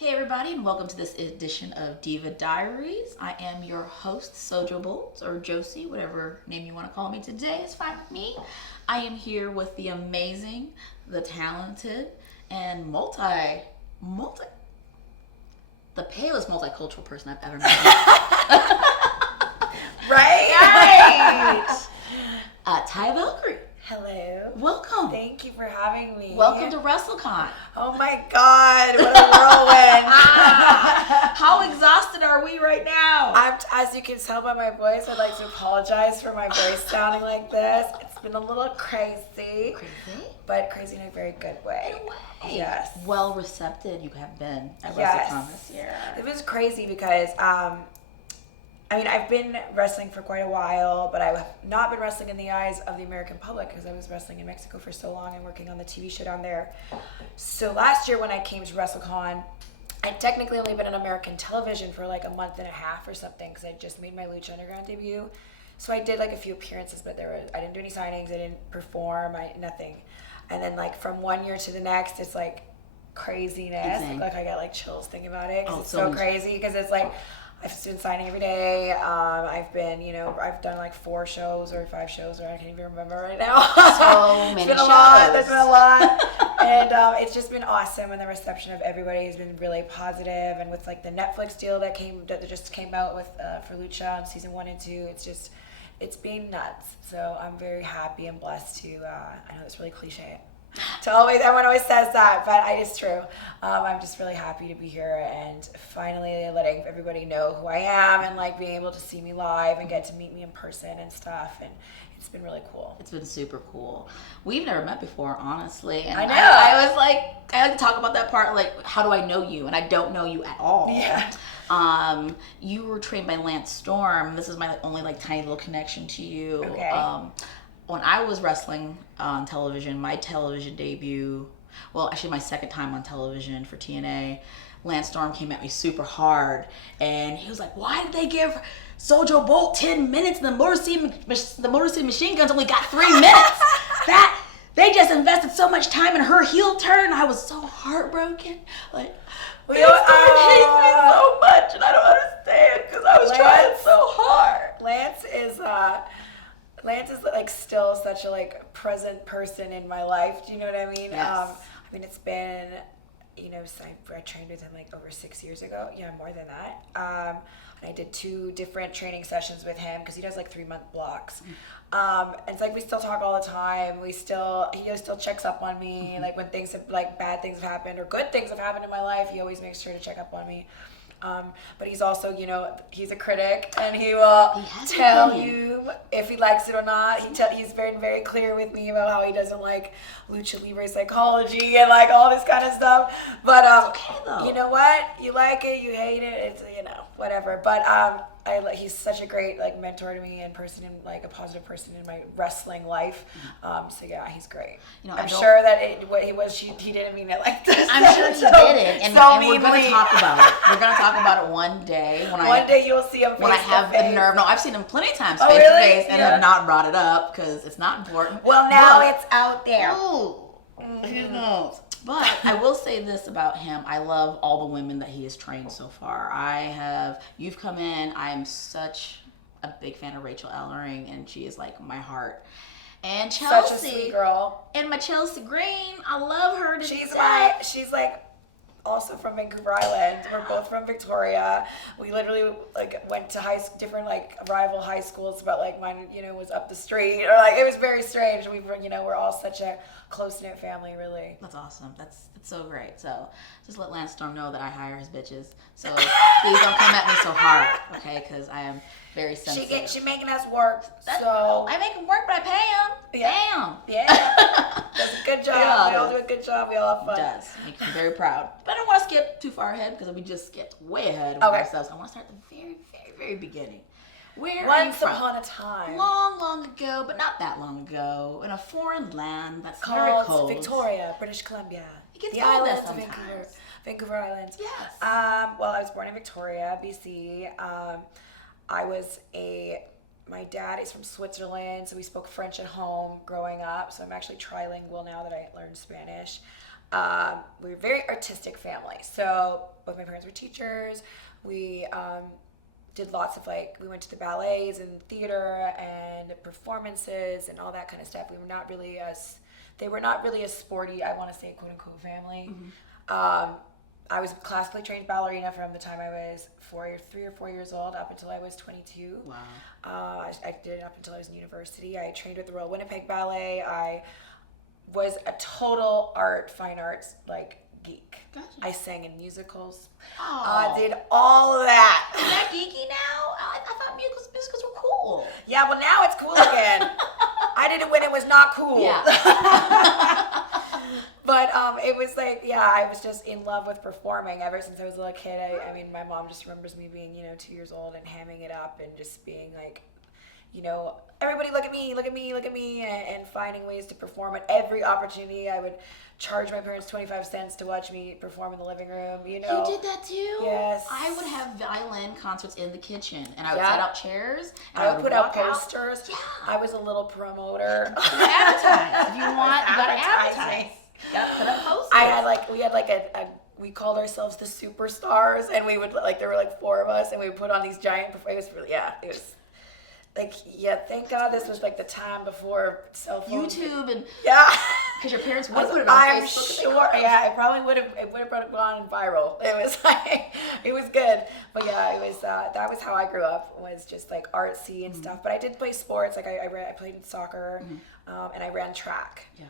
Hey everybody, and welcome to this edition of Diva Diaries. I am your host, Sojo Bolt, or Josie, whatever name you want to call me today is fine with me. I am here with the amazing, the talented, and the palest multicultural person I've ever met. Right? Taya Valkyrie. Hello. Welcome. Thank you for having me. Welcome to WrestleCon. Oh my God, what a whirlwind. How exhausted are we right now? As you can tell by my voice, I'd like to apologize for my voice sounding like this. It's been a little crazy. Crazy? But crazy in a very good way. In a way. Yes. Well recepted you have been at Yes. WrestleCon this year. It was crazy because, I've been wrestling for quite a while, but I have not been wrestling in the eyes of the American public because I was wrestling in Mexico for so long and working on the TV show down there. So last year when I came to WrestleCon, I'd technically only been on American television for like a month and a half or something because I just made my Lucha Underground debut. So I did like a few appearances, but I didn't do any signings, I didn't perform, nothing. And then like from one year to the next, it's like craziness. Insane. Like I get like chills thinking about it 'cause Oh, it's so so much. crazy because it's like I've been signing every day. I've been, I've done like 4 shows or 5 shows, or I can't even remember right now. So many It's been a shows. lot. There's been a lot, and it's just been awesome. And the reception of everybody has been really positive. And with like the Netflix deal that just came out with for Lucha on season 1 and 2, it's been nuts. So I'm very happy and blessed to. I know it's really cliche. Everyone always says that, but it's true. I'm just really happy to be here and finally letting everybody know who I am and like being able to see me live and get to meet me in person and stuff, and it's been really cool. It's been super cool. We've never met before, honestly. And I know. I was like, I like to talk about that part, like, how do I know you? And I don't know you at all. Yeah. You were trained by Lance Storm. This is my only like tiny little connection to you. Okay. When I was wrestling on television, my television debut, well, actually my second time on television for TNA, Lance Storm came at me super hard, and he was like, why did they give Sojo Bolt 10 minutes and the Motor City Machine Guns only got 3 minutes? They just invested so much time in her heel turn. I was so heartbroken. Like, they hate me so much, and I don't understand because I was trying so hard. Lance is like still such a like present person in my life. Do you know what I mean? Yes. It's been, I trained with him like over 6 years ago. Yeah, more than that. And I did 2 different training sessions with him because he does like 3-month blocks. And it's like we still talk all the time. He still checks up on me. Like when things have like bad things have happened or good things have happened in my life, he always makes sure to check up on me. But he's also, he's a critic, and he will tell you if he likes it or not. He's very, very clear with me about how he doesn't like lucha libre psychology and like all this kind of stuff. But okay, though. you know what? You like it, you hate it. It's whatever. But he's such a great like mentor to me and person, and like a positive person in my wrestling life. So yeah, he's great. I'm sure that he didn't mean it like this. I'm sure he didn't, and we're going to talk about it. We're going to talk about it one day. One day you'll see him face when I have to face. the nerve. No, I've seen him plenty of times Oh, face really? to face and have not brought it up because it's not important. Well, now it's out there. Who knows? But I will say this about him. I love all the women that he has trained so far. You've come in. I am such a big fan of Rachel Ellering, and she is like my heart. And Chelsea. Such a sweet girl. And my Chelsea Green. I love her to She's like also from Vancouver Island. We're both from Victoria. We literally like went to different like rival high schools, but like mine, was up the street, or like it was very strange. We're all such a close-knit family, really. That's awesome. That's so great. So just let Lance Storm know that I hire his bitches. So please don't come at me so hard, okay? Because I am very sensitive. She making us work. I make him work, but I pay him. Yeah. Damn. Yeah. Does a good job. We all do a good job. We all have fun. It does. Makes me very proud. But I don't want to skip too far ahead because we just skipped way ahead of ourselves. I want to start at the very, very, very beginning. Where are you from? Once upon a time. Long, long ago, but not that long ago, in a foreign land that's very cold. Called Victoria, British Columbia. It gets the cold there islands of sometimes. Vancouver Islands. Yes. Well, I was born in Victoria, BC. My dad is from Switzerland, so we spoke French at home growing up. So I'm actually trilingual now that I learned Spanish. We were a very artistic family. So both my parents were teachers. We did lots of we went to the ballets and theater and performances and all that kind of stuff. They were not really as sporty, I want to say, quote unquote, family. I was a classically trained ballerina from the time I was 3 or 4 years old up until I was 22. Wow. I did it up until I was in university. I trained with the Royal Winnipeg Ballet. I was a total fine arts geek. Gotcha. I sang in musicals. Oh. I did all of that. Is that geeky now? I thought musicals were cool. Yeah, well now it's cool again. I did it when it was not cool. Yeah. But it was I was just in love with performing ever since I was a little kid. I mean, my mom just remembers me being, 2 years old and hamming it up and just being everybody look at me, look at me, look at me, and finding ways to perform at every opportunity. I would charge my parents 25 cents to watch me perform in the living room, You did that too? Yes. I would have violin concerts in the kitchen, and I would set up chairs, and I would put out walk posters. Yeah. I was a little promoter. Advertise. If you want, you gotta Advertising. advertise. You gotta put up posters. We had we called ourselves the Superstars, and we would there were 4 of us, and we would put on these giant. It was really it was. Thank God this was the time before cell phones. YouTube and yeah, because your parents would put it on I'm Facebook. sure. Yeah, it probably would have gone viral. It was it was good. But yeah, it was that was how I grew up, was just artsy and stuff. But I did play sports. I played soccer, and I ran track. Yeah.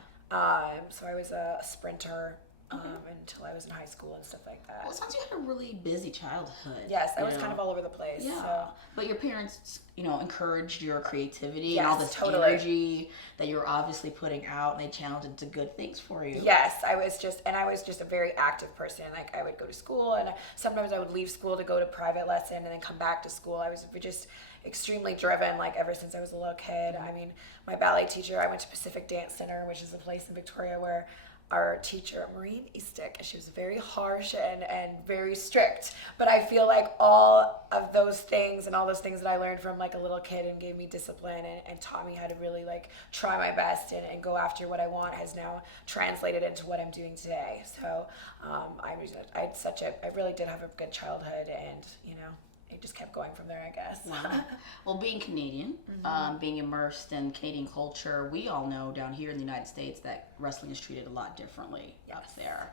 So I was a sprinter. Until I was in high school and stuff like that. Well, it sounds like you had a really busy childhood. Yes, I was kind of all over the place. Yeah. So. But your parents, encouraged your creativity Yes, and all this totally. energy that you're obviously putting out, and they challenged it to good things for you. Yes, I was just a very active person. I would go to school, and sometimes I would leave school to go to private lesson and then come back to school. I was just extremely driven, ever since I was a little kid. I mean, my ballet teacher, I went to Pacific Dance Center, which is a place in Victoria where our teacher, Maureen Eastick, she was very harsh and very strict. But I feel all of those things and all those things that I learned from a little kid and gave me discipline and taught me how to really try my best and go after what I want has now translated into what I'm doing today. So I really did have a good childhood, and it just kept going from there, I guess. Wow. Well, being Canadian, being immersed in Canadian culture, we all know down here in the United States that wrestling is treated a lot differently up there.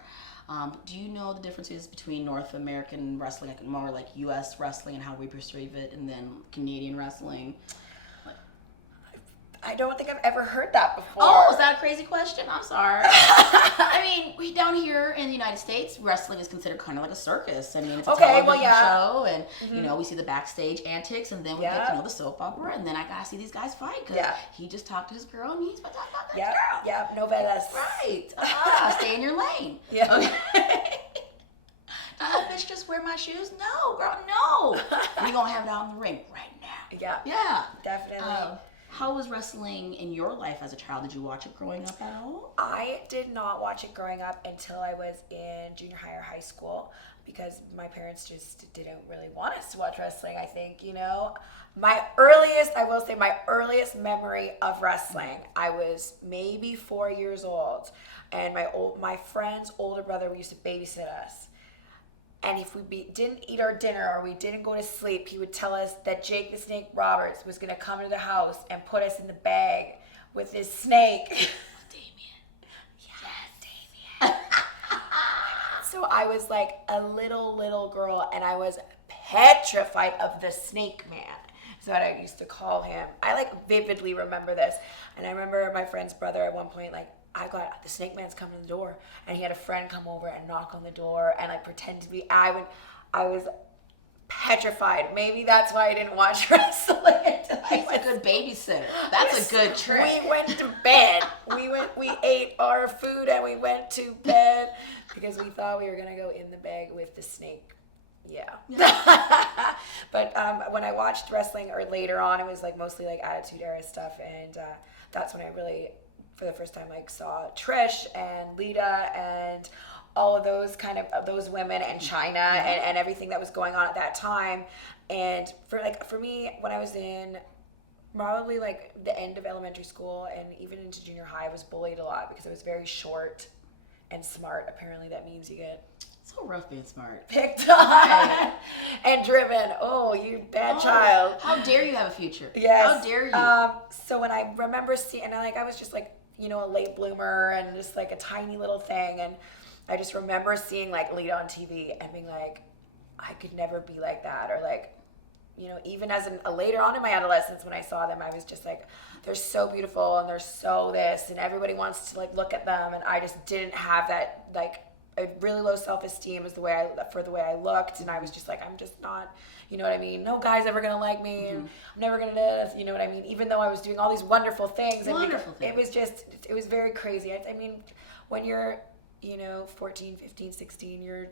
Do you know the differences between North American wrestling, more U.S. wrestling and how we perceive it, and then Canadian wrestling? I don't think I've ever heard that before. Oh, is that a crazy question? I'm sorry. I mean, we down here in the United States, wrestling is considered kind of like a circus. I mean, it's a television show, and we see the backstage antics, and then we get the soap opera, and then I gotta see these guys fight because he just talked to his girl, and he's about to talk about his girl. Yeah, novelas. Right. Stay in your lane. Yeah. Okay. Did that bitch just wear my shoes? No, girl, no. We're gonna have it out in the ring right now. Yeah. Yeah. Definitely. How was wrestling in your life as a child? Did you watch it growing up at all? I did not watch it growing up until I was in junior high or high school, because my parents just didn't really want us to watch wrestling, I think, My earliest memory of wrestling, I was maybe 4 years old, and my friend's older brother used to babysit us. And if we didn't eat our dinner or we didn't go to sleep, he would tell us that Jake the Snake Roberts was going to come into the house and put us in the bag with his snake. Damien. Yes, Damien. So I was a little girl, and I was petrified of the Snake Man. That's what I used to call him. I vividly remember this. And I remember my friend's brother at one point, the Snake Man's coming to the door, and he had a friend come over and knock on the door and pretend to be. I was petrified. Maybe that's why I didn't watch wrestling until He's a good babysitter. That's a good trick. We went to bed. We ate our food and we went to bed because we thought we were gonna go in the bag with the snake. Yeah. But when I watched wrestling, or later on, it was mostly Attitude Era stuff, and that's when I really, for the first time, saw Trish and Lita and all of those those women, and China, and everything that was going on at that time. And for me, when I was in probably the end of elementary school and even into junior high, I was bullied a lot because I was very short and smart. Apparently that means you get So rough being smart. picked on and driven. Oh, you bad child. How dare you have a future? Yes. How dare you? So when I remember seeing, and I was just like, you know, a late bloomer and just like a tiny little thing. And I just remember seeing like Lita on TV and being like, I could never be like that. Or like, you know, even as later on in my adolescence, when I saw them, I was just like, they're so beautiful and they're so this, and everybody wants to like look at them. And I just didn't have that, like, a really low self-esteem is the way I looked. And I was just like, I'm just not, you know what I mean? No guy's ever gonna like me. And I'm never gonna do this, you know what I mean? Even though I was doing all these wonderful things. It was very crazy. I mean, when you're, you know, 14, 15, 16, you're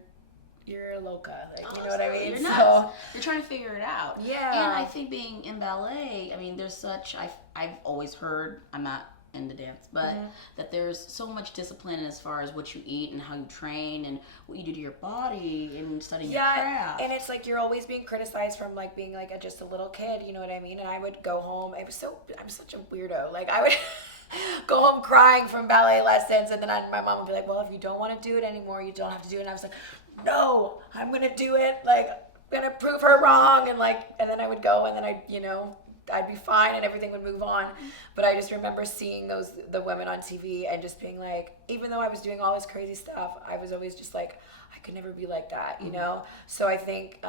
loca, like, you know what I mean? You're nuts. You're trying to figure it out. Yeah. And I think being in ballet, I mean, there's such, I've always heard, I'm not into dance, but that there's so much discipline as far as what you eat and how you train and what you do to your body and studying your craft. And it's like you're always being criticized from like being like just a little kid, you know what I mean? And I would go home, I'm such a weirdo. Like I would go home crying from ballet lessons, and then my mom would be like, well, if you don't want to do it anymore, you don't have to do it. And I was like, no, I'm gonna do it. Like, I'm gonna prove her wrong. And then I would go, and then I'd be fine and everything would move on. But I just remember seeing the women on TV and just being like, even though I was doing all this crazy stuff, I was always just like, I could never be like that, you know? So I think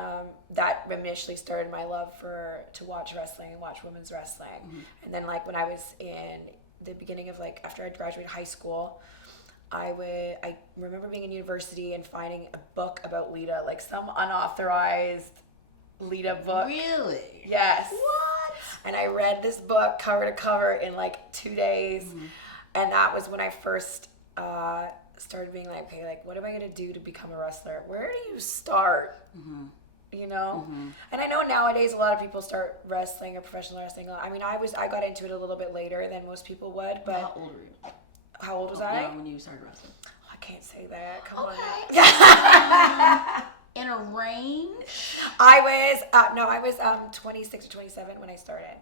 that initially started my love to watch wrestling and watch women's wrestling. And then like when I was in the beginning of like, after I graduated high school, I remember being in university and finding a book about Lita, like some unauthorized Lita book. Really? Yes. What? And I read this book cover to cover in like 2 days. And that was when I first started being like, okay, like what am I going to do to become a wrestler? Where do you start? You know? And I know nowadays a lot of people start wrestling or professional wrestling. I mean, I got into it a little bit later than most people would, but How old were you? How old was I? Yeah, when you started wrestling. Oh, I can't say that. Come on. In a range? I was 26 or 27 when I started.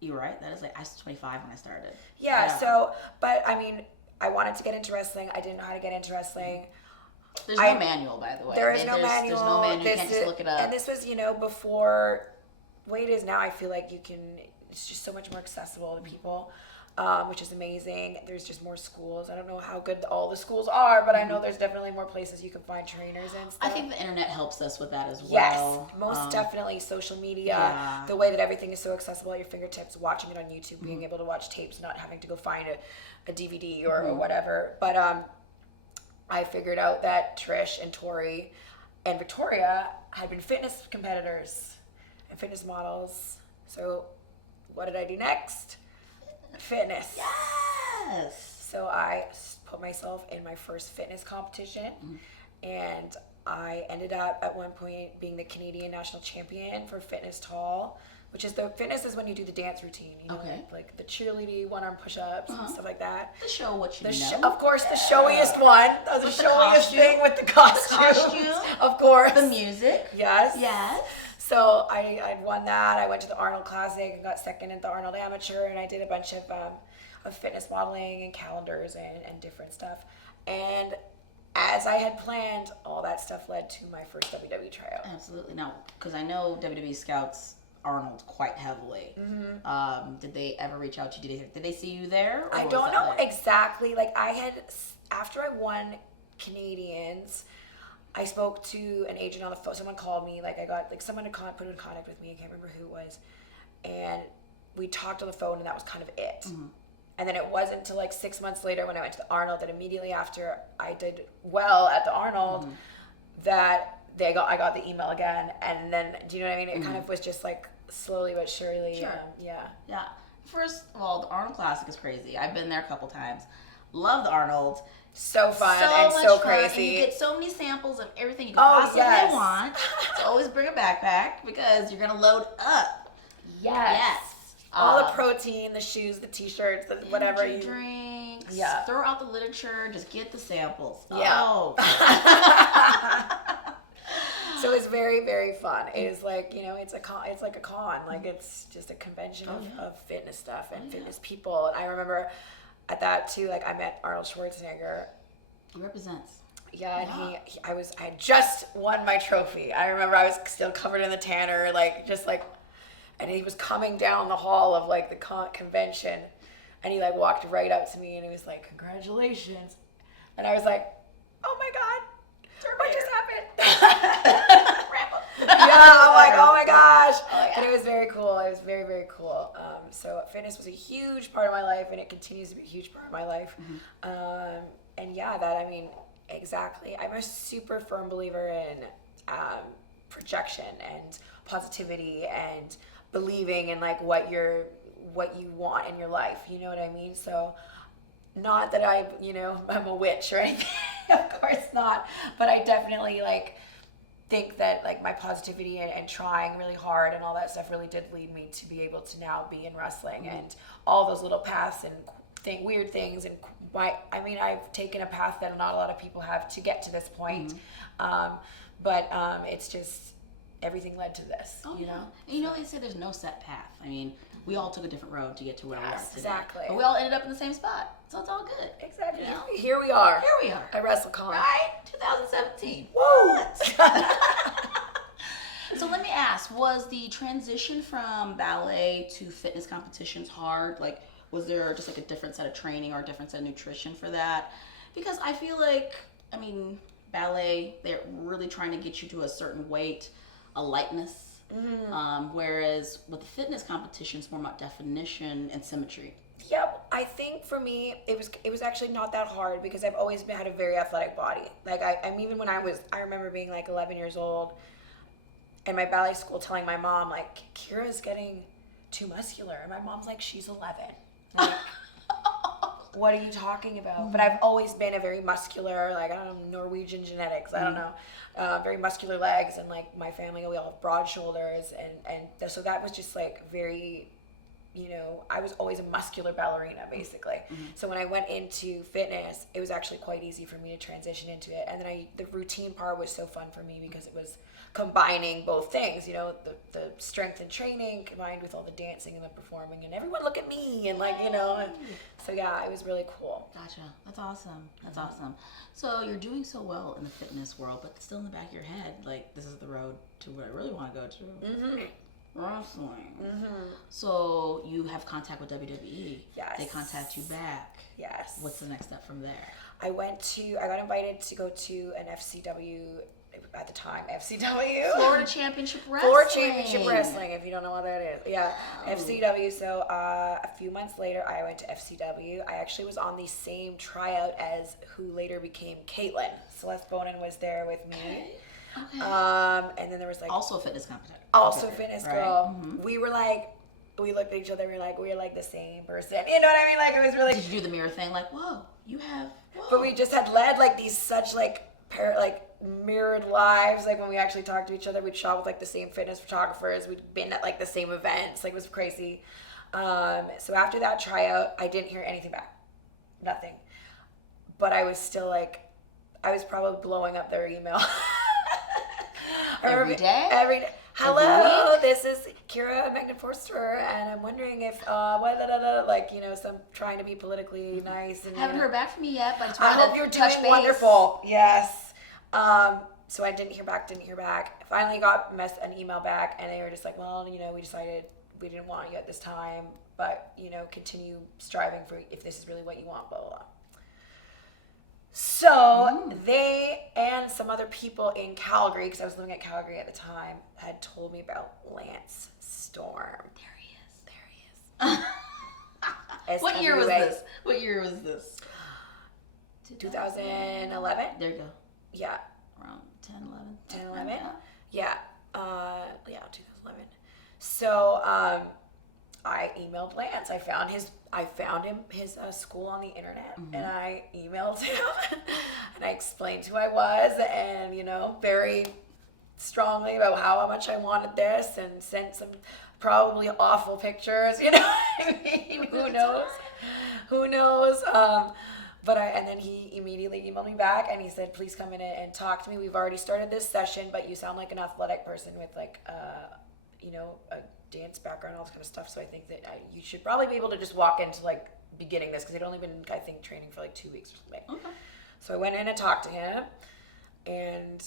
You're right. That is like, I was 25 when I started. Yeah. So, but I mean, I wanted to get into wrestling. I didn't know how to get into wrestling. There's no manual, by the way. There is no manual. There's no manual. You can't just look it up. And this was, you know, before, the way it is now, I feel like it's just so much more accessible to people. Which is amazing. There's just more schools. I don't know how good all the schools are, but I know there's definitely more places you can find trainers and stuff. I think the internet helps us with that as well. Yes, most definitely. Social media, the way that everything is so accessible at your fingertips, watching it on YouTube, being able to watch tapes, not having to go find a DVD or whatever. But I figured out that Trish and Tori and Victoria had been fitness competitors and fitness models. So what did I do next? Fitness. Yes. So I put myself in my first fitness competition, and I ended up at one point being the Canadian national champion for fitness tall, which is fitness is when you do the dance routine, you know, like the cheerleading, one-arm push-ups and stuff like that. The show what you know. Of course, the showiest one. That was the showiest thing with the costume. Of course. The music. Yes. Yes. So I won that. I went to the Arnold Classic and got second at the Arnold Amateur, and I did a bunch of fitness modeling and calendars and different stuff. And as I had planned, all that stuff led to my first WWE tryout. Absolutely. Now, because I know WWE scouts Arnold quite heavily. Did they ever reach out to you? Did they see you there? I don't know exactly. Like after I won Canadians, I spoke to an agent on the phone. Someone called me. Like I got someone to put in contact with me. I can't remember who it was, and we talked on the phone, and that was kind of it. And then it wasn't until like 6 months later when I went to the Arnold that immediately after I did well at the Arnold that I got the email again. And then do you know what I mean? It kind of was just like slowly but surely. Sure. Yeah. First of all, the Arnold Classic is crazy. I've been there a couple times. Love the Arnold. So fun so and much so fun, crazy. And you get so many samples of everything you can possibly want. So always bring a backpack because you're going to load up. Yes. All the protein, the shoes, the t-shirts, the whatever you drinks. Yeah. Throw out the literature. Just get the samples. Yeah. Oh. So it's very, very fun. It is like, you know, it's like a con. Like it's just a convention of fitness stuff and fitness people. And I remember at that too, like I met Arnold Schwarzenegger He represents. Yeah, and I had just won my trophy. I remember I was still covered in the tanner, like, just like, and he was coming down the hall of like the convention, and he like walked right up to me and he was like, "Congratulations," and I was like, "Oh my God, what just happened?" Yeah, I'm like, "Oh my gosh!" And it was very cool. It was very, very cool. So fitness was a huge part of my life, and it continues to be a huge part of my life. And yeah, I mean, exactly. I'm a super firm believer in projection and positivity and believing in like what you want in your life. You know what I mean? So not that I'm a witch or anything. Of course not. But I definitely like think that like my positivity and trying really hard and all that stuff really did lead me to be able to now be in wrestling and all those little paths and weird things. And I've taken a path that not a lot of people have to get to this point. But it's just everything led to this. You know? And they say there's no set path. I mean, we all took a different road to get to where we are today. Exactly. But we all ended up in the same spot. So it's all good. Exactly. Here we are. At WrestleCon. Right? 2017. What? So let me ask, was the transition from ballet to fitness competitions hard? Like, was there just like a different set of training or a different set of nutrition for that? Because I feel like, ballet, they're really trying to get you to a certain weight, a lightness. Whereas with the fitness competitions, more about definition and symmetry. Yep, I think for me it was actually not that hard because I've always had a very athletic body. Like I'm even when I remember being like 11 years old, and my ballet school telling my mom like Kira's getting too muscular, and my mom's like she's 11. Like, what are you talking about? But I've always been a very muscular, like, I don't know, Norwegian genetics, I don't know, very muscular legs, and like my family, we all have broad shoulders, and so that was just like very, I was always a muscular ballerina basically. So when I went into fitness, it was actually quite easy for me to transition into it. And then the routine part was so fun for me because it was combining both things, the strength and training combined with all the dancing and the performing and everyone look at me and like, so yeah, it was really cool. Gotcha. That's awesome. That's awesome. So you're doing so well in the fitness world, but still in the back of your head, like this is the road to where I really want to go to. Wrestling. So you have contact with WWE. Yes. They contact you back. Yes. What's the next step from there? I got invited to go to an FCW, at the time, FCW. Florida Championship Wrestling. Florida Championship Wrestling, if you don't know what that is. Yeah, FCW. So a few months later, I went to FCW. I actually was on the same tryout as who later became Caitlyn. Celeste Bonin was there with me. Okay. And then there was like... Also a fitness competitor. Also fitness girl. Right? We were like... We looked at each other, we're like the same person. You know what I mean? Like, it was really... Did you do the mirror thing? Like, whoa, you have... Whoa. But we just had led like these such like mirrored lives. Like when we actually talked to each other, we'd shot with like the same fitness photographers. We'd been at like the same events. Like it was crazy. So after that tryout, I didn't hear anything back. Nothing. But I was still like, I was probably blowing up their email. Every day? Every day. Hello, this is Kira Megan Forster, and I'm wondering if, some trying to be politically nice. And haven't heard back from you yet, but it's I hope you're doing wonderful. Yes. So I didn't hear back. I finally got an email back, and they were just like, well, we decided we didn't want you at this time, but, continue striving for if this is really what you want, blah, blah, blah. So they and some other people in Calgary, because I was living at Calgary at the time, had told me about Lance Storm. There he is. What year was this? 2011. There you go. Yeah. Around 11. Yeah. 2011. So I emailed Lance. I found him his school on the internet, and I emailed him, and I explained who I was, and very strongly about how much I wanted this, and sent some probably awful pictures. I mean, who knows? And then he immediately emailed me back, and he said, please come in and talk to me. We've already started this session, but you sound like an athletic person with like a dance background, all this kind of stuff. So I think that you should probably be able to just walk into like beginning this, because they'd only been, I think, training for like 2 weeks or something. Okay. So I went in and talked to him, and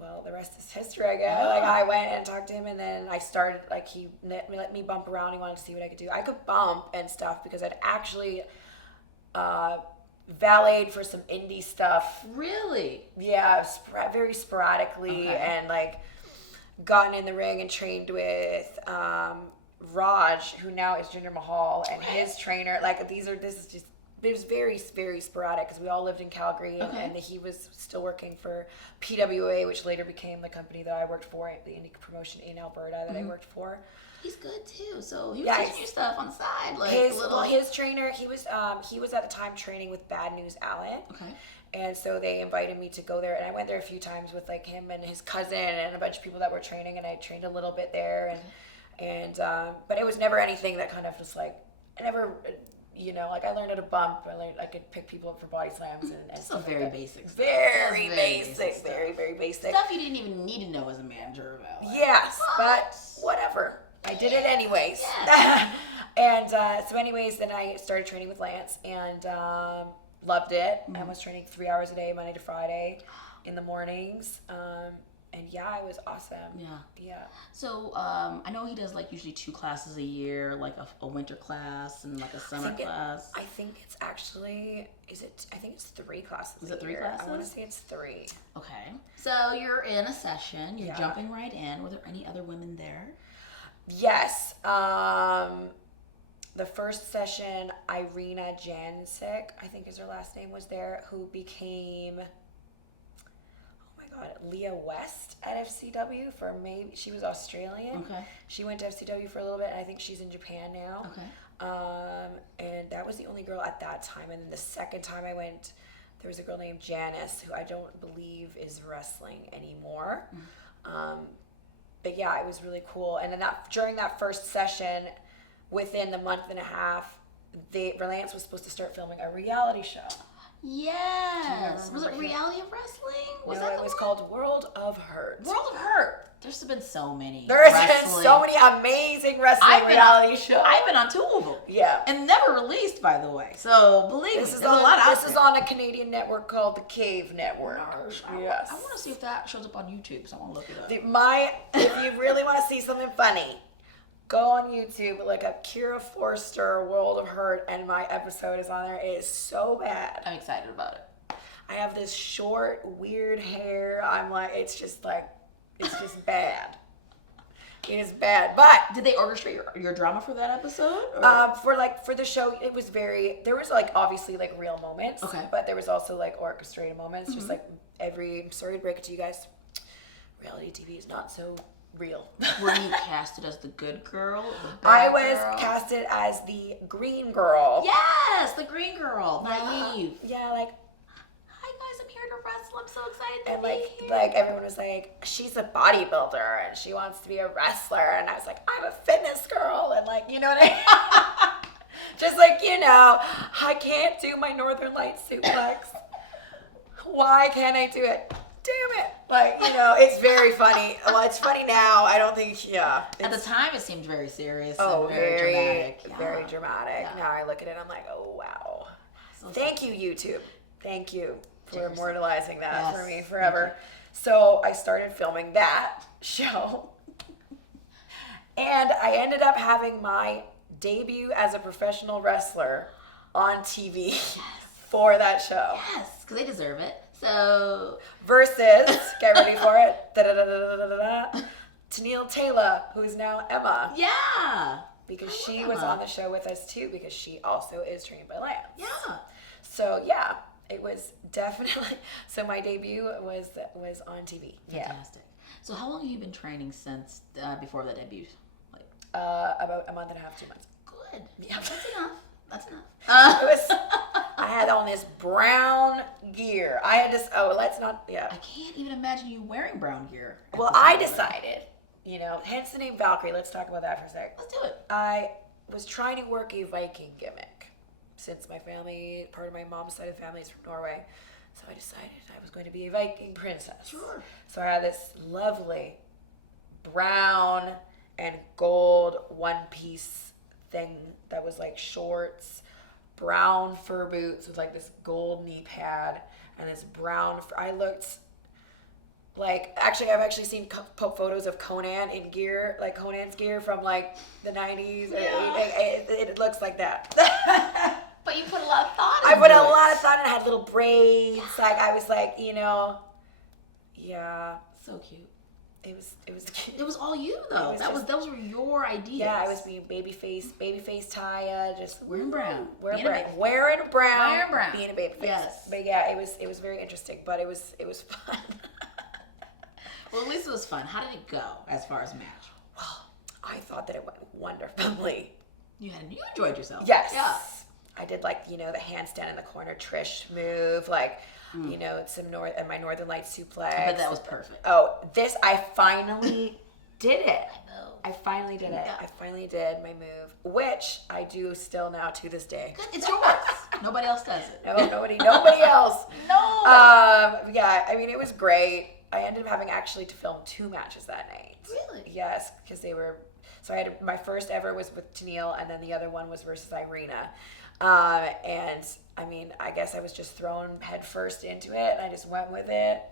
well, the rest is history, I guess. Like, I went and talked to him, and then I started, like, he let me bump around. He wanted to see what I could do. I could bump and stuff because I'd actually valeted for some indie stuff. Really? Yeah, very sporadically, and, like, gotten in the ring and trained with Raj, who now is Jinder Mahal, and his trainer. Like, this is just, it was very, very sporadic because we all lived in Calgary, and he was still working for PWA, which later became the company that I worked for, the indie promotion in Alberta that I worked for. He's good too. So he was teaching you stuff on the side, like his trainer. He was at the time training with Bad News Allen. Okay. And so they invited me to go there, and I went there a few times with, like, him and his cousin and a bunch of people that were training, and I trained a little bit there, and but it was never anything that kind of just, like, I never. Like, I learned how to bump. I could pick people up for body slams and stuff. Very basic. Very basic. Very, very basic. Stuff you didn't even need to know as a manager about. Yes, but whatever. I did it anyways. Yeah. And so anyways, then I started training with Lance and loved it. I was training 3 hours a day, Monday to Friday in the mornings. And yeah, it was awesome. Yeah. So I know he does, like, usually 2 classes a year, like a winter class and, like, a summer class. I think it's actually, I think it's 3 classes. Is it 3 classes? I want to say it's 3. Okay. So you're in a session. You're jumping right in. Were there any other women there? Yes. The first session, Irina Jancic, I think is her last name, was there, who became... Leah West at FCW she was Australian. Okay. She went to FCW for a little bit, and I think she's in Japan now. Okay. And that was the only girl at that time. And then the second time I went, there was a girl named Janice, who I don't believe is wrestling anymore. But yeah, it was really cool. And then during that first session, within the month and a half, Lance was supposed to start filming a reality show. Yes. Was it Reality of Wrestling? It was called World of Hurt. World of Hurt. There's been so many. There's been so many amazing wrestling reality shows. I've been on 2 of them. Yeah. And never released, by the way. So believe me, there's a lot out there. This is on a Canadian network called the Cave Network. Yes. I want to see if that shows up on YouTube, so I want to look it up. If you really want to see something funny, go on YouTube, like a Kira Forster World of Hurt, and my episode is on there. It is so bad. I'm excited about it. I have this short, weird hair. I'm like, it's just bad. It is bad. But did they orchestrate your drama for that episode? For the show, it was there was, like, obviously, like, real moments. Okay. But there was also, like, orchestrated moments. Just like I'm sorry to break it to you guys, reality TV is not so real. Were you casted as the good girl? I was casted as the green girl. Yes, the green girl. Naive. Yeah, like, hi guys, I'm here to wrestle. I'm so excited to and be here. like everyone was like, she's a bodybuilder and she wants to be a wrestler, and I was like, I'm a fitness girl, and, like, you know what I mean? Just like, I can't do my Northern Lights suplex. Why can't I do it? Damn it. Like, it's very funny. Well, it's funny now. I don't think, At the time, it seemed very serious. Oh, and very dramatic. Very dramatic. Yeah. Now I look at it, I'm like, oh, wow. Thank you, YouTube. Thank you for immortalizing that for me forever. So I started filming that show. And I ended up having my debut as a professional wrestler on TV for that show. Yes, because they deserve it. So versus, get ready for it, Tennille Taylor, who's now Emma. Yeah. Because she was on the show with us too, because she also is trained by Lance. Yeah. So yeah, it was definitely, so my debut was on TV. Fantastic. So how long have you been training since before that debut? Like about a month and a half, 2 months. Good. Yeah. That's enough. I had on this brown gear. I had this, I can't even imagine you wearing brown gear. Well, I decided, hence the name Valkyrie. Let's talk about that for a sec. Let's do it. I was trying to work a Viking gimmick since my family, part of my mom's side of the family is from Norway. So I decided I was going to be a Viking princess. Sure. So I had this lovely brown and gold one-piece thing that was like shorts, brown fur boots with like this gold knee pad, and this brown. I looked like, actually, I've actually seen photos of Conan in gear, like Conan's gear from like the 90s. Yeah. It looks like that. But you put a lot of thought I into put it. a lot of thought, and I had little braids. Like, I was like, yeah. So cute. It was cute. It was all you though. Those were your ideas. Yeah, I was being babyface Taya, just wearing brown, wearing being brown, being a babyface. Yes. But yeah, it was very interesting, but it was fun. Well, at least it was fun. How did it go as far as match? Well, I thought that it went wonderfully. You enjoyed yourself. Yes. Yeah. I did like, the handstand in the corner Trish move, like, some my Northern Lights suplex. But that was perfect. Oh, I finally did it. I know. I finally did it. Yeah. I finally did my move, which I do still now to this day. Good. It's yours. Nobody else does it. No, nobody else. No. Yeah, I mean, it was great. I ended up having actually to film 2 matches that night. Really? Yes, because they were. So I had my first ever was with Tennille, and then the other one was versus Irina. And I mean, I guess I was just thrown head first into it, and I just went with it.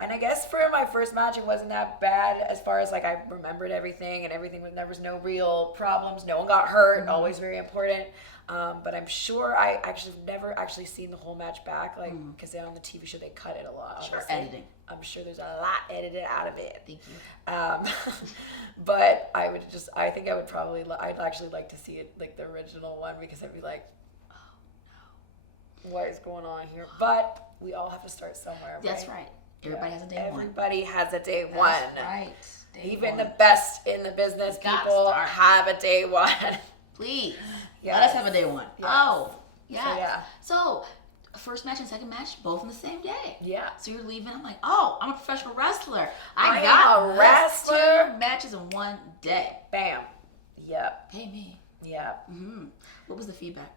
And I guess for my first match, it wasn't that bad as far as like I remembered everything, and there was no real problems. No one got hurt. Mm-hmm. Always very important. But I'm sure I actually have never actually seen the whole match back, like because on the TV show they cut it a lot. Sure, obviously. editing. I'm sure there's a lot edited out of it. Thank you. But I think I would probably, I'd actually like to see it like the original one, because I'd be like, oh no, what is going on here? But we all have to start somewhere. That's right. Everybody has a day one. Everybody has a day one. That's right. Even the best in the business people have a day one. Please. Yes. Let us have a day one. Yes. Oh, yeah. So, yeah. So, first match and second match, both on the same day. Yeah. So you're leaving. I'm like, oh, I'm a professional wrestler. I got am a wrestler. 2 matches in one day. Bam. Yep. Pay me. Yep. Mm-hmm. What was the feedback?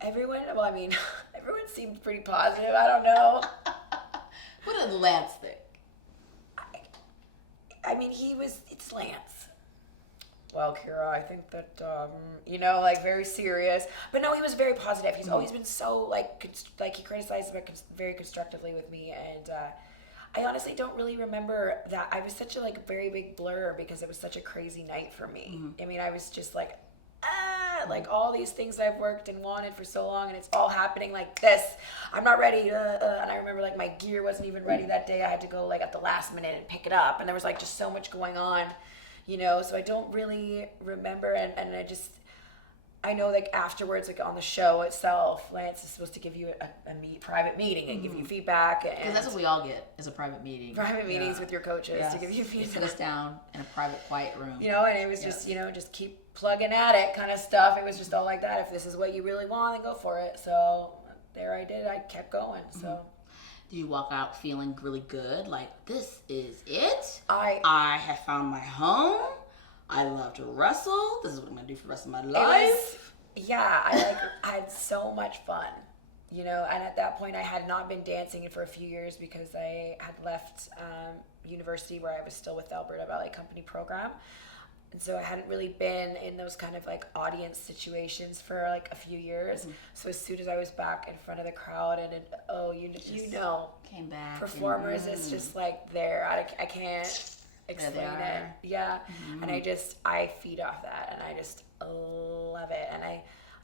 Everyone seemed pretty positive. I don't know. What did Lance think? I mean, it's Lance. Well, Kira, I think that, like very serious. But no, he was very positive. He's always been so, he criticized, but very constructively with me. And I honestly don't really remember that. I was such a, very big blur because it was such a crazy night for me. Mm-hmm. I mean, I was just all these things I've worked and wanted for so long, and it's all happening like this. I'm not ready. And I remember, my gear wasn't even ready that day. I had to go, at the last minute and pick it up. And there was, just so much going on. So I don't really remember, and I know afterwards, on the show itself, Lance is supposed to give you a private meeting and give you feedback. Because that's what we all get, is a private meeting. Private meetings with your coaches to give you feedback. Sit us down in a private, quiet room. And it was just, just keep plugging at it kind of stuff. It was just all like that. If this is what you really want, then go for it. So there I did. I kept going. So. Did you walk out feeling really good? Like, this is it? I have found my home. I love to wrestle. This is what I'm going to do for the rest of my life. I had so much fun. And at that point I had not been dancing for a few years because I had left university where I was still with the Alberta Ballet Company program. And so I hadn't really been in those kind of audience situations for a few years. Mm-hmm. So as soon as I was back in front of the crowd and came back. Performers, it's just there. I can't explain it. Yeah. Mm-hmm. And I feed off that, and I just love it.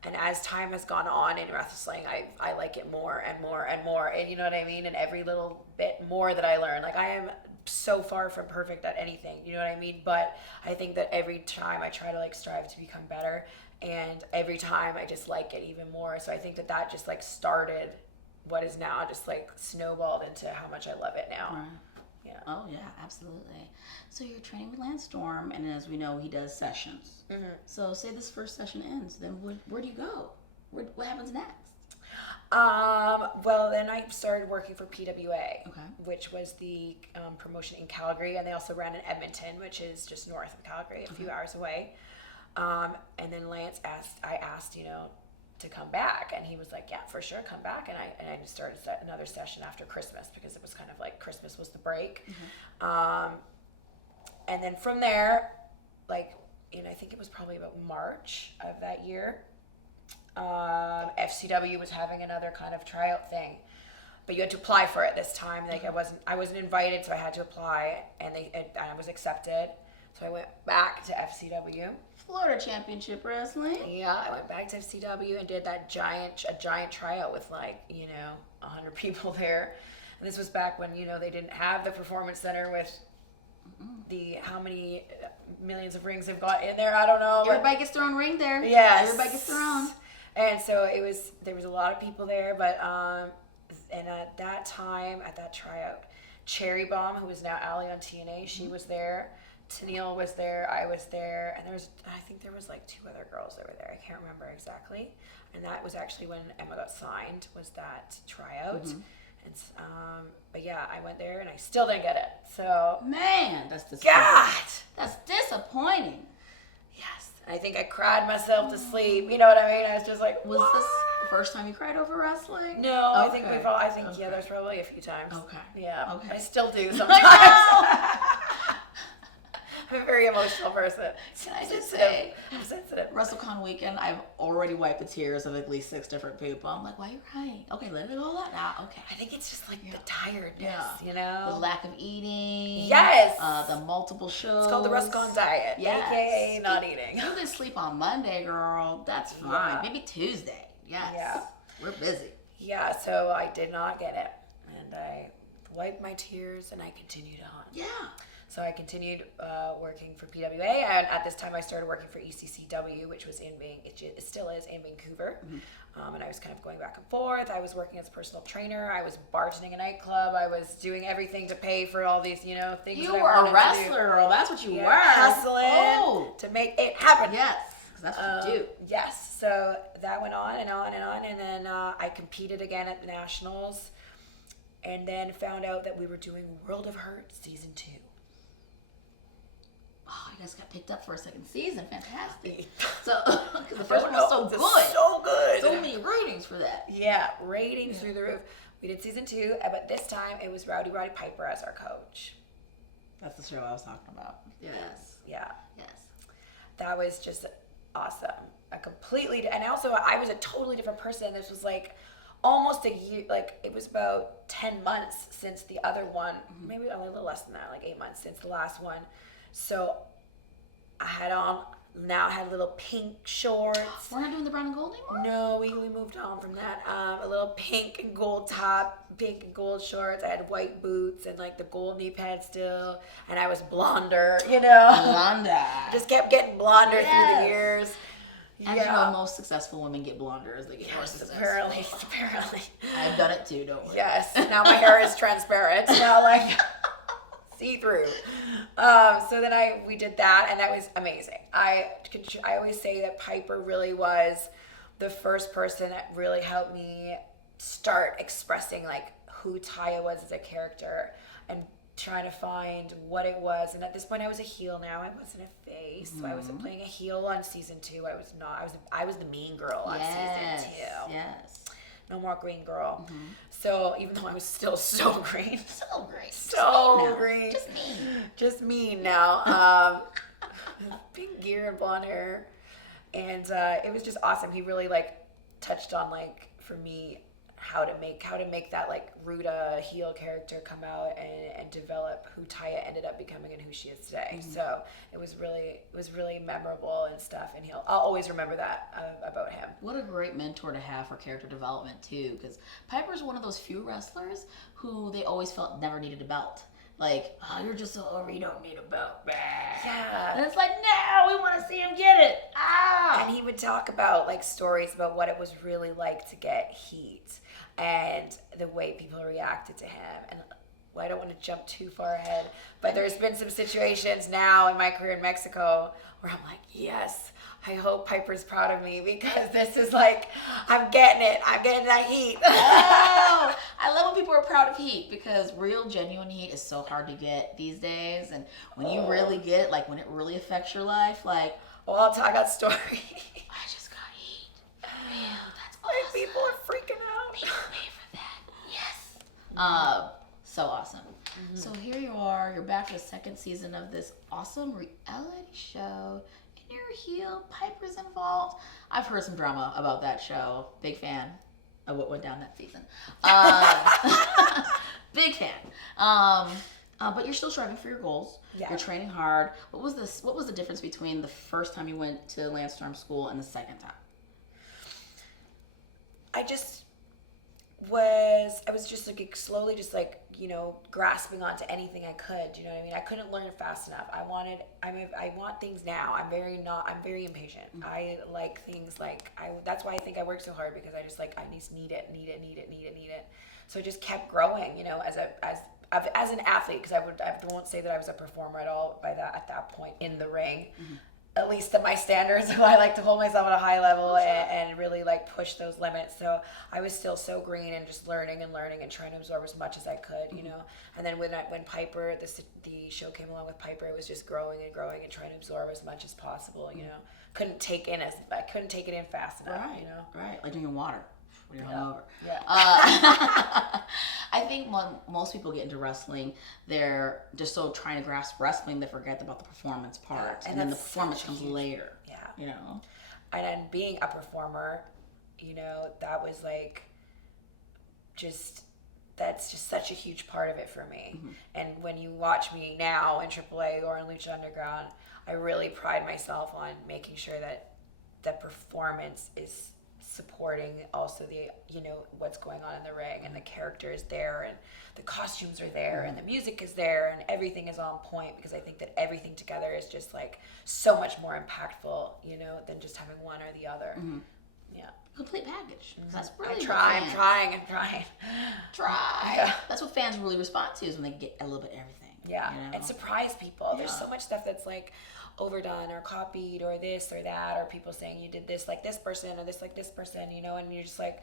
And as time has gone on in wrestling, I like it more and more and more. And you know what I mean? And every little bit more that I learn, I am so far from perfect at anything, you know what I mean? But I think that every time I try to strive to become better, and every time I just like it even more. So I think that just started what is now just snowballed into how much I love it now. Right. Yeah. Oh yeah, absolutely. So you're training with Lance Storm, and as we know, he does sessions. Mm-hmm. So say this first session ends, then where do you go? What happens next? Well, then I started working for PWA, okay, which was the promotion in Calgary, and they also ran in Edmonton, which is just north of Calgary, a few hours away. And then Lance asked, to come back, and he was like, yeah, for sure, come back. And I just started another session after Christmas, because it was kind of Christmas was the break. Mm-hmm. And then from there, I think it was probably about March of that year, FCW was having another kind of tryout thing, but you had to apply for it this time. Like I wasn't invited, so I had to apply, and I was accepted. So I went back to FCW. Florida Championship Wrestling. Yeah, I went back to FCW and did a giant tryout with 100 people there. And this was back when they didn't have the performance center with the how many millions of rings they've got in there. I don't know. Everybody gets their own ring there. Yes. Everybody gets their own. And so there was a lot of people there, but and at that time, at that tryout, Cherry Bomb, who is now Ali on TNA, she was there. Tennille was there, I was there, and I think there was 2 other girls that were there. I can't remember exactly. And that was actually when Emma got signed, was that tryout. And but yeah, I went there and I still didn't get it. So man, that's disappointing. God, that's disappointing. Yes, I think I cried myself to sleep. You know what I mean? I was just like, was what? this the first time you cried over wrestling? No, okay. I think yeah, there's probably a few times. Okay. Yeah. Okay. I still do sometimes. I'm a very emotional person. Can I just say, I'm sensitive. WrestleCon weekend, I've already wiped the tears of at least 6 different people. I'm like, why are you crying? Okay, let it all out now. Okay. I think it's just the tiredness, The lack of eating. Yes. The multiple shows. It's called the WrestleCon diet. Yes. AKA not eating. You can sleep on Monday, girl. That's fine. Yeah. Maybe Tuesday. Yes. Yeah. We're busy. Yeah, so I did not get it. And I wiped my tears and I continued on. Yeah. So I continued working for PWA, and at this time I started working for ECCW, which was it still is in Vancouver. And I was kind of going back and forth. I was working as a personal trainer. I was bartending a nightclub. I was doing everything to pay for all these, things. You were a wrestler, girl. That's what you were. Hustling to make it happen. Yes, because that's what you do. Yes. So that went on and on and on, and then I competed again at the Nationals, and then found out that we were doing World of Hurt Season 2. Oh, you guys got picked up for a second season. Fantastic. So, because the first one was so good. So good. So many ratings for that. Yeah, ratings through the roof. We did Season 2, but this time it was Rowdy Piper as our coach. That's the show I was talking about. Yes. Yeah. Yes. That was just awesome. And also I was a totally different person. This was almost a year, it was about 10 months since the other one, maybe a little less than that, 8 months since the last one. So I had little pink shorts. We're not doing the brown and gold anymore? No, we moved on from that. A little pink and gold top, pink and gold shorts. I had white boots and the gold knee pads still. And I was blonder, Blonder. Just kept getting blonder through the years. As most successful women get blonder as they get more successful. Apparently. I've done it too, don't worry. Yes. Now my hair is transparent. Now see-through. So then we did that, and that was amazing. I always say that Piper really was the first person that really helped me start expressing who Taya was as a character and trying to find what it was. And at this point I was a heel now. I wasn't a face. So I wasn't playing a heel on Season 2. I was not. I was the mean girl on Season 2. Yes. No more green girl. So even though I was still so green. So green. So green. Just mean. Just mean now. Pink gear and blonde hair. And it was just awesome. He really touched on for me how to make that Ruda heel character come out and develop who Taya ended up becoming and who she is today. So it was really memorable and stuff, and I'll always remember that about him. What a great mentor to have for character development too, because Piper's one of those few wrestlers who they always felt never needed a belt. You're just so over, you don't need a belt. Yeah. And it's no, we want to see him get it. And he would talk about stories about what it was really like to get heat and the way people reacted to him. And I don't want to jump too far ahead, but there's been some situations now in my career in Mexico where I'm yes, I hope Piper's proud of me, because this is I'm getting it. I'm getting that heat. Oh, I love when people are proud of heat, because real, genuine heat is so hard to get these days. And when you really get it, when it really affects your life, well, I got a story. I just got heat. Real, that's awesome. People are freaking out. People pay for that. Yes. So awesome. So here you are. You're back for the second season of this awesome reality show. in your heel, Piper's involved. I've heard some drama about that show. Big fan of what went down that season. Big fan. But you're still striving for your goals. Yeah. You're training hard. What was the difference between the first time you went to Landstorm School and the second time? I was just like slowly just like, you know, grasping onto anything I could, you know what I mean? I couldn't learn it fast enough. I want things now. I'm very impatient. Mm-hmm. I like things like, that's why I think I work so hard, because I just like, I just need it. So it just kept growing, you know, as an athlete, because I won't say that I was a performer at all at that point in the ring. Mm-hmm. At least to my standards. I like to hold myself at a high level and really like push those limits. So I was still so green and just learning and trying to absorb as much as I could, you know. And then when Piper, the show came along with Piper, it was just growing and trying to absorb as much as possible, you know. I couldn't take it in fast enough, right, you know. Right, like drinking water when you're hungover. Yeah. I think when most people get into wrestling, they're just so trying to grasp wrestling, they forget about the performance part, and then the performance comes later. Yeah. You know. And then being a performer, you know, that was like that's just such a huge part of it for me. Mm-hmm. And when you watch me now in AAA or in Lucha Underground, I really pride myself on making sure that the performance is supporting also the, you know, what's going on in the ring, and the character is there, and the costumes are there, mm-hmm. and the music is there, and everything is on point, because I think that everything together is just like so much more impactful, you know, than just having one or the other. Mm-hmm. Yeah. Complete package. Mm-hmm. That's really I'm trying. Try. Yeah. That's what fans really respond to, is when they get a little bit of everything. Yeah. You know? And surprise people. Yeah. There's so much stuff that's like overdone or copied or this or that, or people saying you did this like this person or this like this person, you know, and you're just like,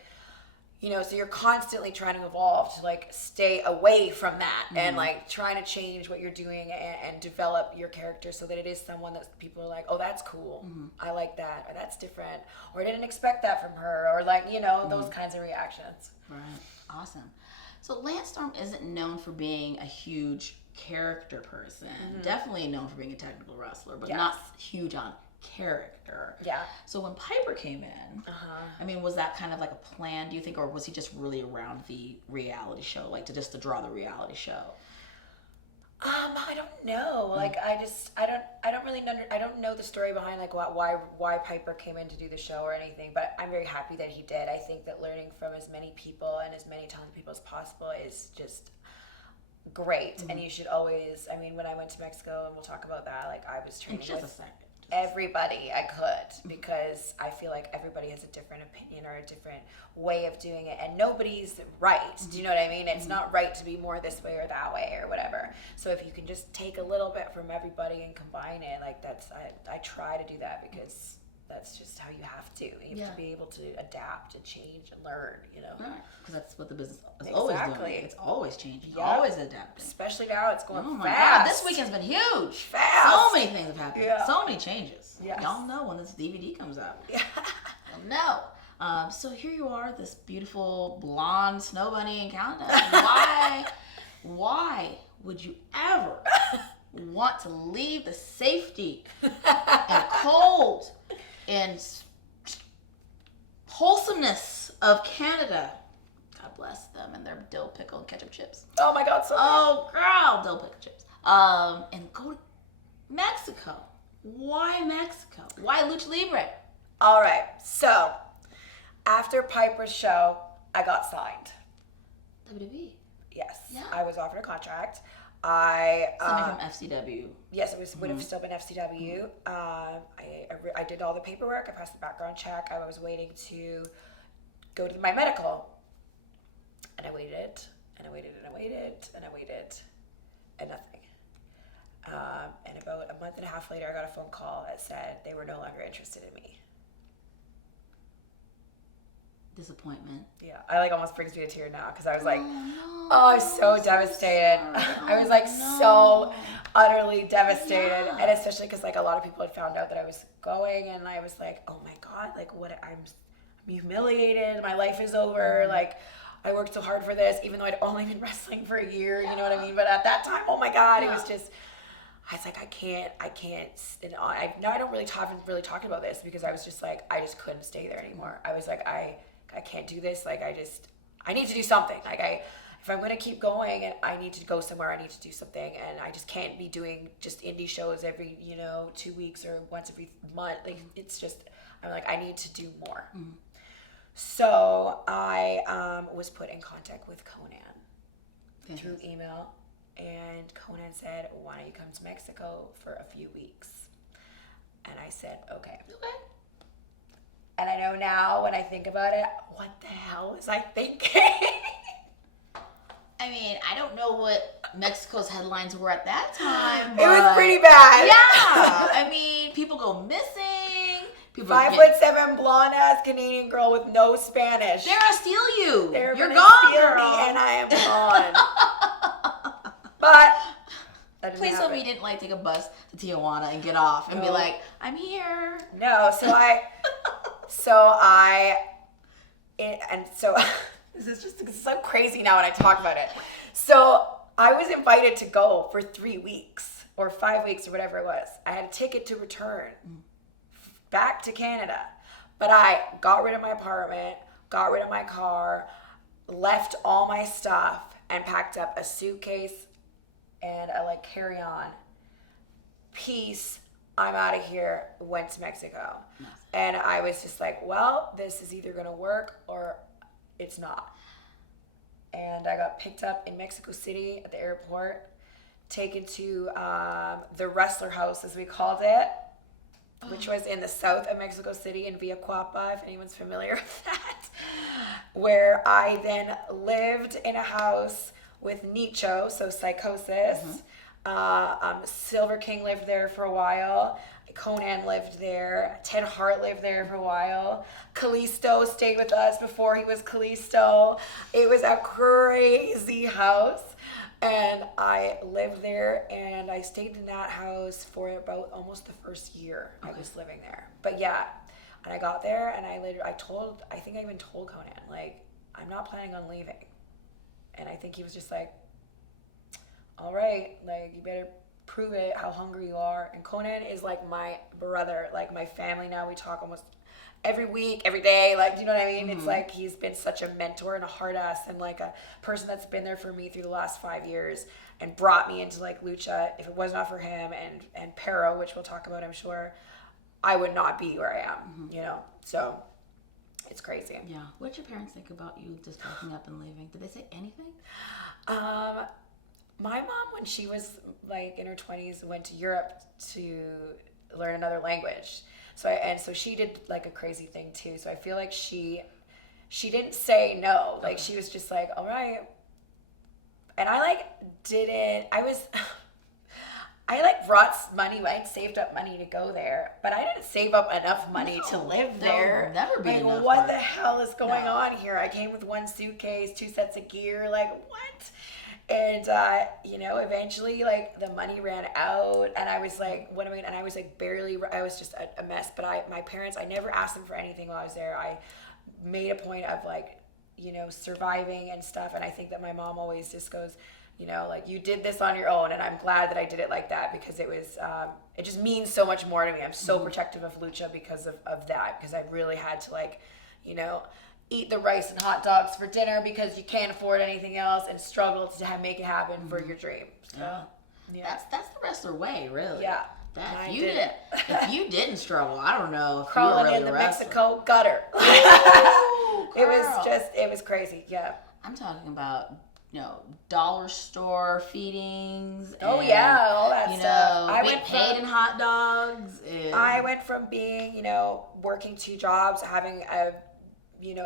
you know, so you're constantly trying to evolve to like stay away from that, mm-hmm. and like trying to change what you're doing and develop your character so that it is someone that people are like, oh, that's cool. Mm-hmm. I like that, or that's different, or I didn't expect that from her, or like, you know, mm-hmm. those kinds of reactions. Right. Awesome. So Landstorm isn't known for being a huge character person. Mm-hmm. Definitely known for being a technical wrestler, but yes. not huge on character. Yeah. So when Piper came in, I mean, was that kind of like a plan, do you think, or was he just really around the reality show, like to draw the reality show? I don't know. Like, I don't know the story behind like why Piper came in to do the show or anything, but I'm very happy that he did. I think that learning from as many people and as many talented people as possible is just great. Mm-hmm. And you should always, I mean, when I went to Mexico, and we'll talk about that, like I was training with everybody I could, because I feel like everybody has a different opinion or a different way of doing it, and nobody's right. Do you know what I mean? It's not right to be more this way or that way or whatever. So if you can just take a little bit from everybody and combine it, like I try to do that, because that's just how you have to. You have to be able to adapt and change and learn, you know. Right. Because that's what the business is always doing. It's always changing, always adapting. Especially now, it's going fast. Oh my God, this weekend's been huge. Fast. So many things have happened. Yeah. So many changes. Yes. Y'all know when this DVD comes out. Yeah. Y'all know. So here you are, this beautiful blonde snow bunny in Canada. Why would you ever want to leave the safety and cold and wholesomeness of Canada? God bless them and their dill pickle and ketchup chips. Oh my God, so good. Oh girl, dill pickle chips. And go to Mexico. Why Mexico? Why Lucha Libre? All right, so after Piper's show, I got signed. WWE. Yes. Yeah. I was offered a contract. Something from FCW. Yes, it would have still been FCW. I did all the paperwork. I passed the background check. I was waiting to go to my medical, and I waited, and I waited, and I waited, and I waited, and nothing. And about a month and a half later, I got a phone call that said they were no longer interested in me. Disappointment. Yeah, I almost brings me a tear now, because I was like, I was so devastated. I was like so utterly devastated, and especially because like a lot of people had found out that I was going, and I was like, oh my God, like what? I'm humiliated. My life is over. Like I worked so hard for this, even though I'd only been wrestling for a year. You know what I mean? But at that time, oh my God, it was just. I was like, I can't, and I don't really talk about this because I was just like, I just couldn't stay there anymore. I was like, I can't do this. Like, I need to do something. Like, if I'm going to keep going and I need to go somewhere, I need to do something. And I just can't be doing just indie shows every, 2 weeks or once every month. Like, it's just, I'm like, I need to do more. Mm-hmm. So I was put in contact with Conan through email. And Conan said, why don't you come to Mexico for a few weeks? And I said, okay. And I know now when I think about it, what the hell was I thinking? I mean, I don't know what Mexico's headlines were at that time. It was pretty bad. Yeah. I mean, people go missing. 5'7" blonde ass Canadian girl with no Spanish. They're gonna steal you. You're gone, steal girl. Me and I am gone. But please tell me you didn't take a bus to Tijuana and get off and be like, I'm here. No, so this is just so crazy now when I talk about it. So I was invited to go for 3 weeks or 5 weeks or whatever it was. I had a ticket to return back to Canada, but I got rid of my apartment, got rid of my car, left all my stuff, and packed up a suitcase and a carry-on. Peace. I'm out of here. Went to Mexico. Nice. And I was just like, well, this is either going to work or it's not. And I got picked up in Mexico City at the airport, taken to the Wrestler House, as we called it, which was in the south of Mexico City in Villa Cuapa, if anyone's familiar with that, where I then lived in a house with Nicho, so Psychosis. Silver King lived there for a while. Conan lived there. Ted Hart lived there for a while. Kalisto stayed with us before he was Kalisto. It was a crazy house. And I lived there, and I stayed in that house for about almost the first year I was living there. But yeah, and I got there, and I think I even told Conan, I'm not planning on leaving. And I think he was just like, all right, you better prove it, how hungry you are. And Conan is my brother, my family now. We talk almost every week, every day, you know what I mean? Mm-hmm. It's he's been such a mentor and a hard ass and a person that's been there for me through the last 5 years and brought me into lucha. If it was not for him and Pero, which we'll talk about, I'm sure, I would not be where I am, So it's crazy. Yeah. What did your parents think about you just packing up and leaving? Did they say anything? My mom, when she was in her 20s, went to Europe to learn another language. So she did a crazy thing too. So I feel like she didn't say no. She was just all right. And I brought money. I saved up money to go there, but I didn't save up enough money to live there. Never be enough. What the hell is going on here? I came with 1 suitcase, 2 sets of gear. What? And, eventually, the money ran out, and I was what am I, and I was I was just a mess, but my parents, I never asked them for anything while I was there. I made a point of, surviving and stuff, and I think that my mom always just goes, you did this on your own, and I'm glad that I did it like that, because it was, it just means so much more to me. I'm so protective of lucha because of that, because I really had to, eat the rice and hot dogs for dinner because you can't afford anything else and struggle to make it happen for your dream. So, yeah. That's the wrestler way, really. Yeah. If you didn't struggle, I don't know if crawling you were really in the wrestling. Mexico gutter. Ooh, it was crazy. Yeah. I'm talking about dollar store feedings. Oh yeah, all that stuff. I went paid in hot dogs. I went from being working 2 jobs, having a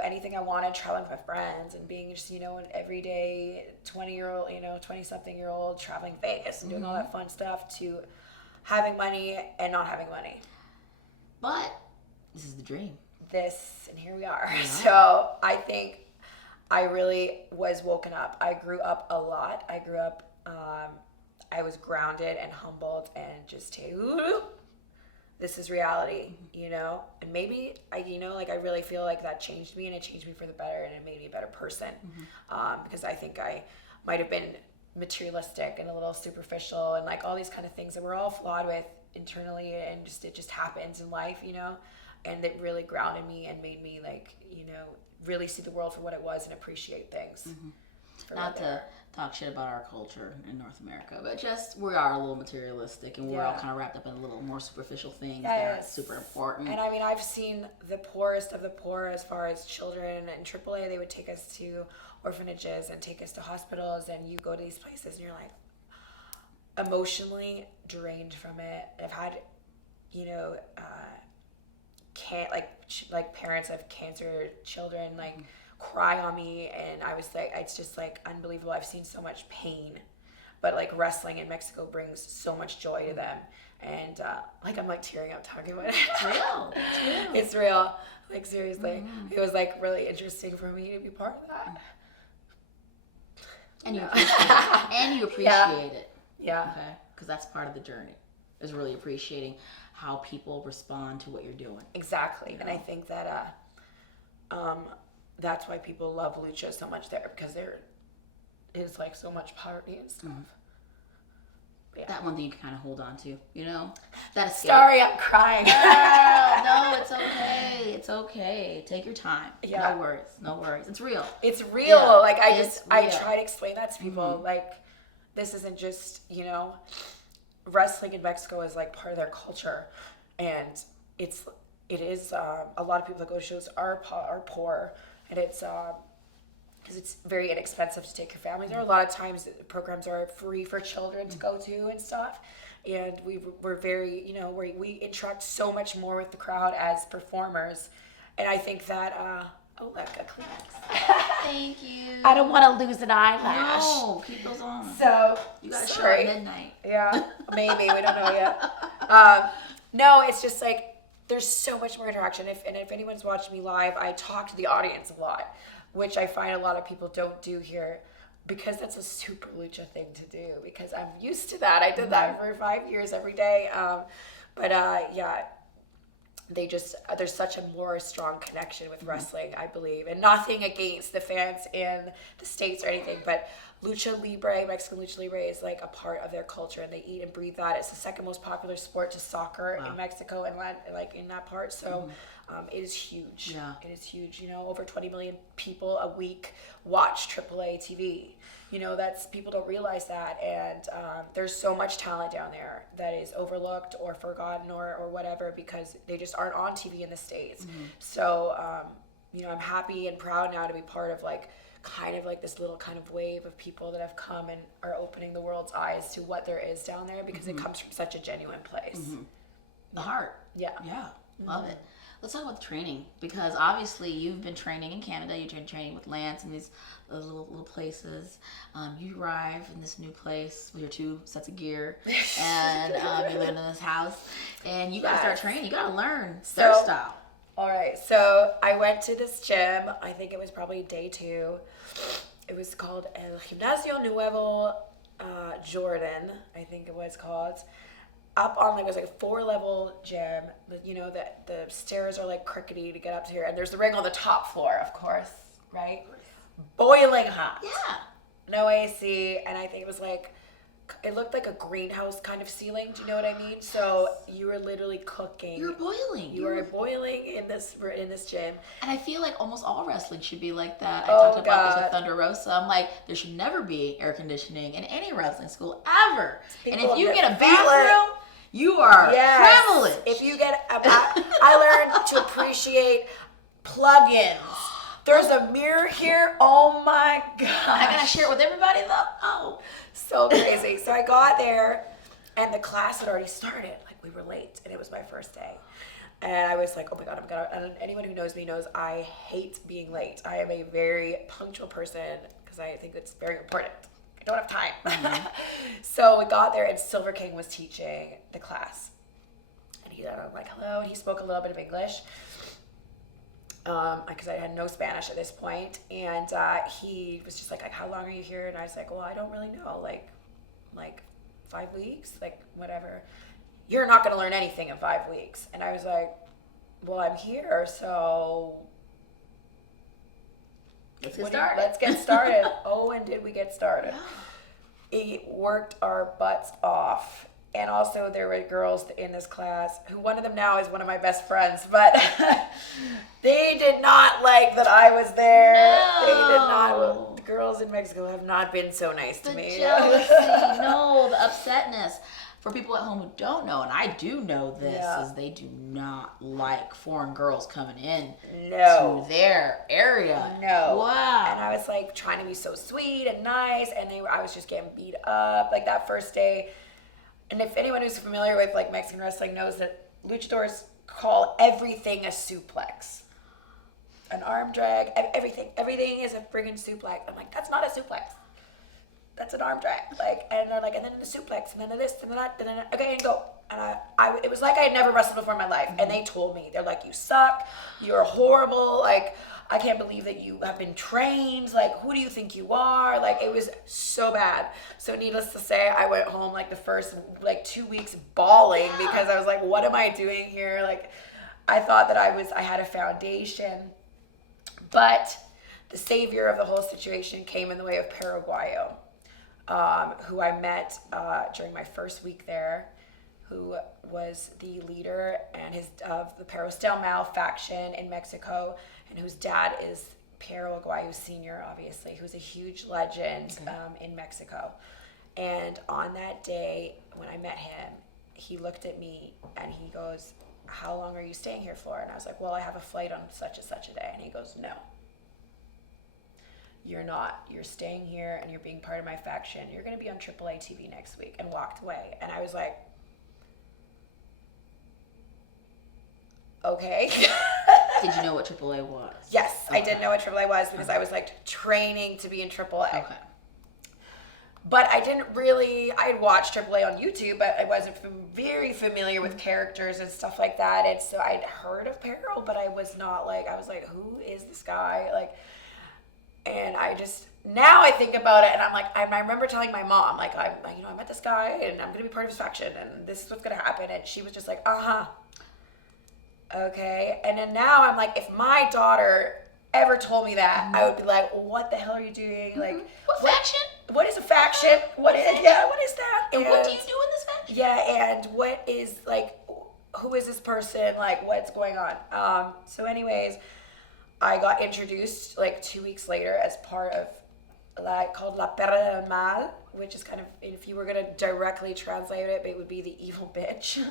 anything I wanted, traveling with my friends, and being just, an everyday 20-something-year-old traveling Vegas and doing all that fun stuff, to having money and not having money. But this is the dream. And here we are. Yeah. So I think I really was woken up. I grew up a lot. I grew up, I was grounded and humbled and just, this is reality, and maybe I really feel like that changed me, and it changed me for the better, and it made me a better person, because I think I might have been materialistic and a little superficial and like all these kind of things that we're all flawed with internally, and just it just happens in life, you know. And it really grounded me and made me like, you know, really see the world for what it was and appreciate things. Not to talk shit about our culture in North America, but just we are a little materialistic, and we're all kind of wrapped up in a little more superficial things that are super important. And I mean, I've seen the poorest of the poor as far as children in AAA. They would take us to orphanages and take us to hospitals, and you go to these places and you're like emotionally drained from it. I've had, you know, like parents of cancer children like cry on me, and I was like, it's just like unbelievable. I've seen so much pain, but like wrestling in Mexico brings so much joy to them, and like I'm like tearing up talking about it. It's real. It's real. Like seriously, it was like really interesting for me to be part of that. And you appreciate it. And you appreciate it. Yeah. Okay, because that's part of the journey. Is really appreciating how people respond to what you're doing. Exactly, you know? And I think that that's why people love lucha so much there, because there is like so much poverty and stuff. Yeah. That one thing you can kind of hold on to, you know? That escape. Sorry, I'm crying. No, it's okay. It's okay. Take your time. Yeah. No worries. It's real. It's real. Yeah, like I try to explain that to people. Like, this isn't just, you know, wrestling in Mexico is like part of their culture, and it is a lot of people that go to shows are poor, and it's because it's very inexpensive to take your family there. A lot of times programs are free for children to go to and stuff, and we're very, you know, we interact so much more with the crowd as performers, and I think that oh look, a Kleenex. Thank you. I don't want to lose an eyelash. No, keep those on. So you gotta show at midnight. Yeah, maybe, we don't know yet. No, it's just like there's so much more interaction. If anyone's watching me live, I talk to the audience a lot, which I find a lot of people don't do here, because that's a super lucha thing to do, because I'm used to that. I did that for 5 years every day. Yeah, there's such a more strong connection with wrestling, I believe, and nothing against the fans in the States or anything, but lucha libre, Mexican lucha libre, is like a part of their culture, and they eat and breathe that. It's the second most popular sport to soccer in Mexico and like in that part. So it is huge. Yeah. It is huge. You know, over 20 million people a week watch AAA TV. You know, that's, people don't realize that, and there's so much talent down there that is overlooked or forgotten or whatever, because they just aren't on TV in the States. So, you know, I'm happy and proud now to be part of like kind of like this little kind of wave of people that have come and are opening the world's eyes to what there is down there, because it comes from such a genuine place. The heart. Yeah. Love it. Let's talk about the training, because obviously you've been training in Canada. You've been training with Lance in these little places. You arrive in this new place with your 2 sets of gear, and you live in this house, and you gotta start training. You gotta learn their style. All right, so I went to this gym. I think it was probably day 2. It was called El Gimnasio Nuevo Jordan, I think it was called. Up on, like, it was like a 4-level gym. You know, that the stairs are like crickety to get up to here, and there's the ring on the top floor, of course, right? Boiling hot. Yeah. No AC, and I think it was like, it looked like a greenhouse kind of ceiling. Do you know what I mean? So you were literally cooking. You're boiling. You were boiling in this gym. And I feel like almost all wrestling should be like that. I talked about this with Thunder Rosa. I'm like, there should never be air conditioning in any wrestling school ever. And if you get a bathroom, you are privileged. If you get I learned to appreciate plug-ins. There's a mirror here. Oh my god! I gotta share it with everybody though. Oh, so crazy. So I got there, and the class had already started. Like, we were late, and it was my first day. And I was like, oh my god, I'm gonna. And anyone who knows me knows I hate being late. I am a very punctual person, because I think it's very important. I don't have time. So we got there, and Silver King was teaching the class, and I'm like, hello, and he spoke a little bit of English. Because I had no Spanish at this point, and he was just like, how long are you here? And I was like, well, I don't really know, like 5 weeks, like whatever. You're not going to learn anything in 5 weeks. And I was like, well, I'm here, so let's get started. Oh, and did we get started? and did we get started? So I got there, and the class had already started. Like, we were late, and it was my first day. And I was like, well, I don't really know, like 5 weeks. Like, whatever. You're not going to learn anything in 5 weeks. And I was like, well, I'm here, so we worked our butts off. And also there were girls in this class who one of them now is one of my best friends, but they did not like that I was there. No. They did not. The girls in Mexico have not been so nice to The me. jealousy, no, the upsetness. For people at home who don't know, and I do know this, is they do not like foreign girls coming in to their area. No. Wow. And I was like trying to be so sweet and nice, and I was just getting beat up like that first day. And if anyone who's familiar with like Mexican wrestling knows that luchadors call everything a suplex. An arm drag, everything is a friggin' suplex. I'm like, that's not a suplex. That's an arm drag. Like, and they're like, and then the suplex, and then this, and then that, and then okay, and go. And it was like I had never wrestled before in my life. And they told me, they're like, you suck, you're horrible, like, I can't believe that you have been trained, like, who do you think you are? Like, it was so bad. So needless to say, I went home like the first, like 2 weeks bawling because I was like, what am I doing here? Like, I thought that I had a foundation, but the savior of the whole situation came in the way of Paraguayo. Who I met during my first week there, who was the leader of the Perros del Mal faction in Mexico, and whose dad is Piero Aguayo Sr., obviously, who's a huge legend in Mexico. And on that day, when I met him, he looked at me and he goes, how long are you staying here for? And I was like, well, I have a flight on such and such a day. And he goes, no. You're not. You're staying here and you're being part of my faction. You're going to be on AAA TV next week, and walked away. And I was like, okay. Did you know what AAA was? Yes, Okay. I did know what AAA was because I was like training to be in AAA. Okay. But I had watched AAA on YouTube, but I wasn't very familiar with characters and stuff like that. And so I'd heard of Peril, but I was like, who is this guy? Like, and now I think about it, and I'm like, I remember telling my mom, like, I met this guy, and I'm gonna be part of his faction, and this is what's gonna happen, and she was just like, okay. And then now I'm like, if my daughter ever told me that, I would be like, what the hell are you doing? Like, what faction? What is a faction? What is that? And what do you do in this faction? Yeah, and what is, like, who is this person? Like, what's going on? So anyways, I got introduced like 2 weeks later as part of called La Perra del Mal, which is kind of, if you were going to directly translate it, it would be the evil bitch.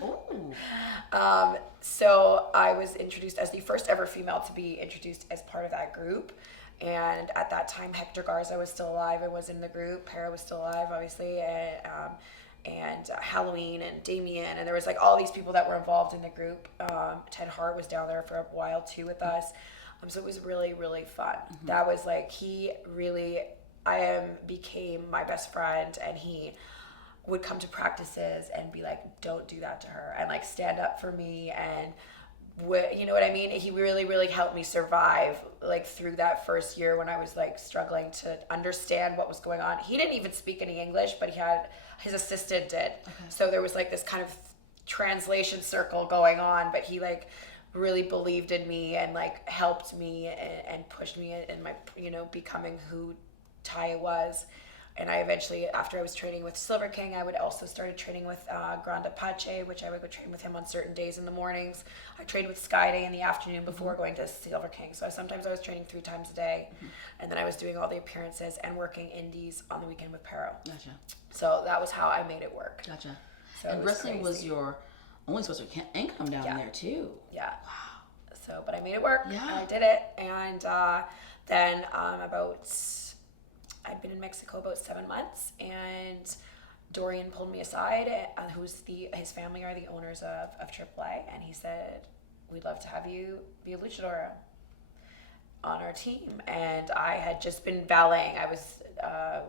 So I was introduced as the first ever female to be introduced as part of that group. And at that time, Hector Garza was still alive and was in the group. Para was still alive, obviously. And Halloween and Damien. And there was like all these people that were involved in the group. Ted Hart was down there for a while too with us. So it was really, really fun. Mm-hmm. That was like, became my best friend, and he would come to practices and be like, don't do that to her, and like stand up for me, and you know what I mean? He really, really helped me survive like through that first year when I was like struggling to understand what was going on. He didn't even speak any English, but his assistant did. Okay. So there was like this kind of translation circle going on, but he like really believed in me and like helped me and pushed me in my, becoming who Taya was. And I eventually, after I was training with Silver King, I would also started training with Grand Apache, which I would go train with him on certain days in the mornings. I trained with Sky Day in the afternoon before going to Silver King. So sometimes I was training 3 times a day. Mm-hmm. And then I was doing all the appearances and working indies on the weekend with Pero. Gotcha. So that was how I made it work. Gotcha. So and wrestling was your only source of income down there too. Yeah. Wow. So, but I made it work. Yeah. And I did it. And then I'd been in Mexico about 7 months, and Dorian pulled me aside, his family are the owners of AAA, and he said, we'd love to have you be a luchadora on our team. And I had just been valeting. I was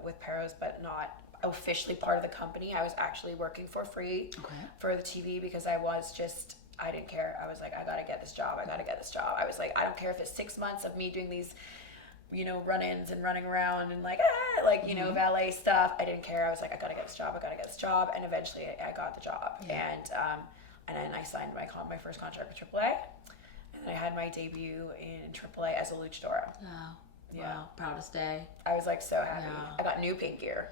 with Perros, but not officially part of the company. I was actually working for free for the TV because I didn't care. I was like, I gotta get this job. I was like, I don't care if it's 6 months of me doing these run-ins and running around and valet stuff. I didn't care. I was like, I gotta get this job. And eventually I got the job. Yeah. And then I signed my first contract with AAA. And then I had my debut in AAA as a luchadora. Wow. Yeah. Wow, proudest day. I was like so happy. Yeah. I got new pink gear.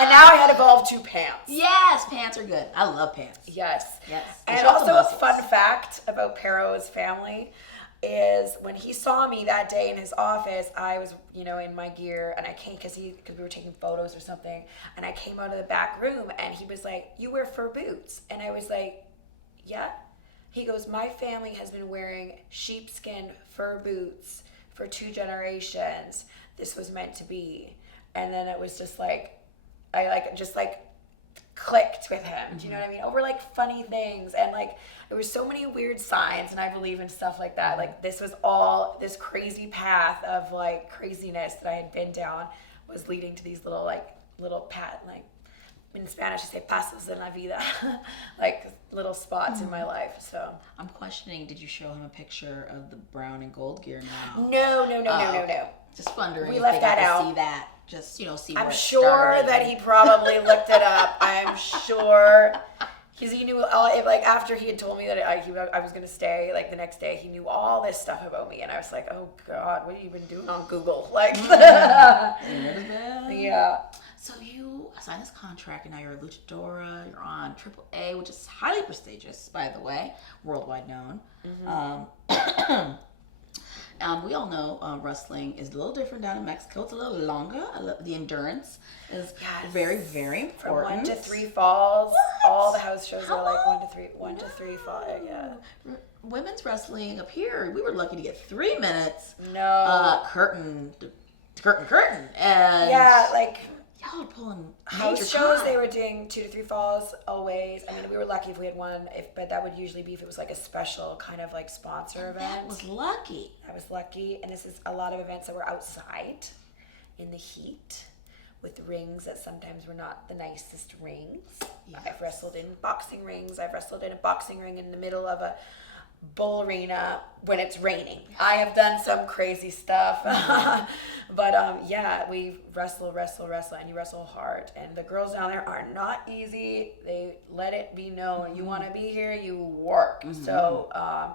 And now I had evolved to pants. Yes, pants are good. I love pants. Yes. Yes. And also a fun fact about Perot's family is when he saw me that day in his office, I was, in my gear, and I came because we were taking photos or something, and I came out of the back room, and he was like, "You wear fur boots?" And I was like, "Yeah." He goes, "My family has been wearing sheepskin fur boots for 2 generations. This was meant to be." And then it was just like, I just clicked with him. Do you know what I mean? Over like funny things, and like there was so many weird signs, and I believe in stuff like that. Like this was all this crazy path of like craziness that I had been down was leading to these little path, like in Spanish you say pasos en la vida, like little spots in my life. So I'm questioning, did you show him a picture of the brown and gold gear now? No. Just wondering We if left they got that to out. see that. Just, see where I'm it sure started. that he probably looked it up. I'm sure. Because he knew, after he had told me that I was going to stay, like, the next day, he knew all this stuff about me. And I was like, oh, God, what have you been doing on Google? Like, yeah. So you signed this contract, and now you're a luchadora. You're on AAA, which is highly prestigious, by the way, worldwide known. We all know wrestling is a little different down in Mexico. It's a little longer. The endurance is very, very important. From 1 to 3 falls. What? All the house shows are like 1 to 3 falls. Yeah. Women's wrestling up here, we were lucky to get 3 minutes. No. Curtain. And Yeah, like y'all are pulling house major shows, time. they were doing 2 to 3 falls always. I mean, we were lucky if we had one, but that would usually be if it was like a special kind of like sponsor event. That was lucky. I was lucky, and this is a lot of events that were outside in the heat with rings that sometimes were not the nicest rings. Yes. I've wrestled in boxing rings. I've wrestled in a boxing ring in the middle of a bull arena when it's raining. I have done some crazy stuff. But yeah, we wrestle, and you wrestle hard. And the girls down there are not easy. They let it be known. You want to be here, you work. So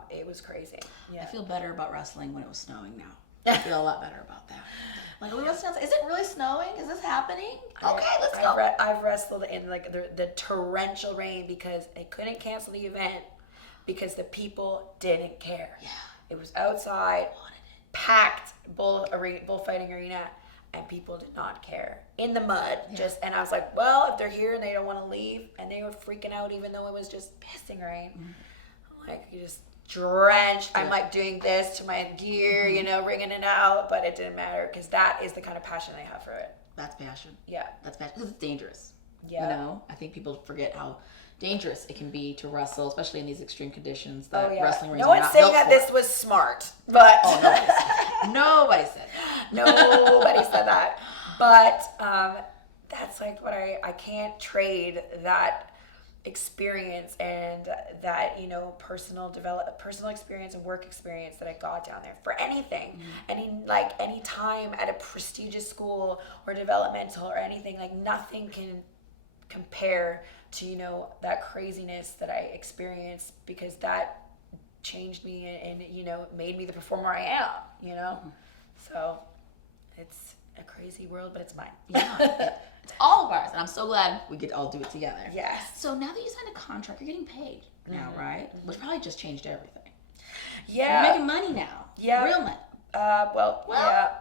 it was crazy. Yeah. I feel better about wrestling when it was snowing now. I feel a lot better about that. Like, is it really snowing? Is this happening? Okay, let's go. I've wrestled in like the torrential rain because they couldn't cancel the event because the people didn't care. Yeah. It was outside, packed bullfighting arena, and people did not care. In the mud, and I was like, well, if they're here and they don't want to leave, and they were freaking out even though it was just pissing rain. I'm like, you just drenched. I'm like doing this to my gear, wringing it out, but it didn't matter because that is the kind of passion I have for it. That's passion. Yeah. That's passion because it's dangerous. Yeah. I think people forget how dangerous it can be to wrestle, especially in these extreme conditions that Oh, yeah. wrestling rings No are one's not saying built that for. this was smart, but Nobody said that. Nobody said that. But that's like what I can't trade that experience and that personal experience and work experience that I got down there for anything. Any time at a prestigious school or developmental or anything, like nothing can compare to that craziness that I experienced, because that changed me and made me the performer I am. So it's a crazy world, but it's mine. Yeah, it's all of ours, and I'm so glad we get to all do it together. Yes. So now that you signed a contract, you're getting paid now, right? Which probably just changed everything. Yeah. You're making money now. Yeah. Real money. Yeah.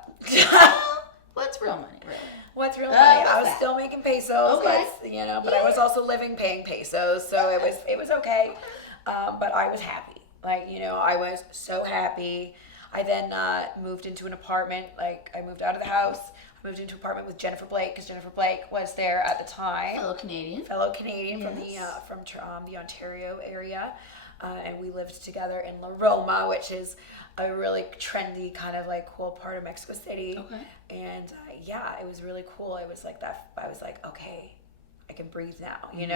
What's real money, really? What's real money? I was still making pesos, Okay. but I was also paying pesos, so it was okay. But I was happy. I was so happy. I then moved into an apartment. I moved out of the house. I moved into an apartment with Jennifer Blake, because Jennifer Blake was there at the time. Fellow Canadian Yes. from the Ontario area. And we lived together in La Roma, which is a really trendy kind of cool part of Mexico City. Okay. And it was really cool. It was like that. I was like, okay, I can breathe now. I'm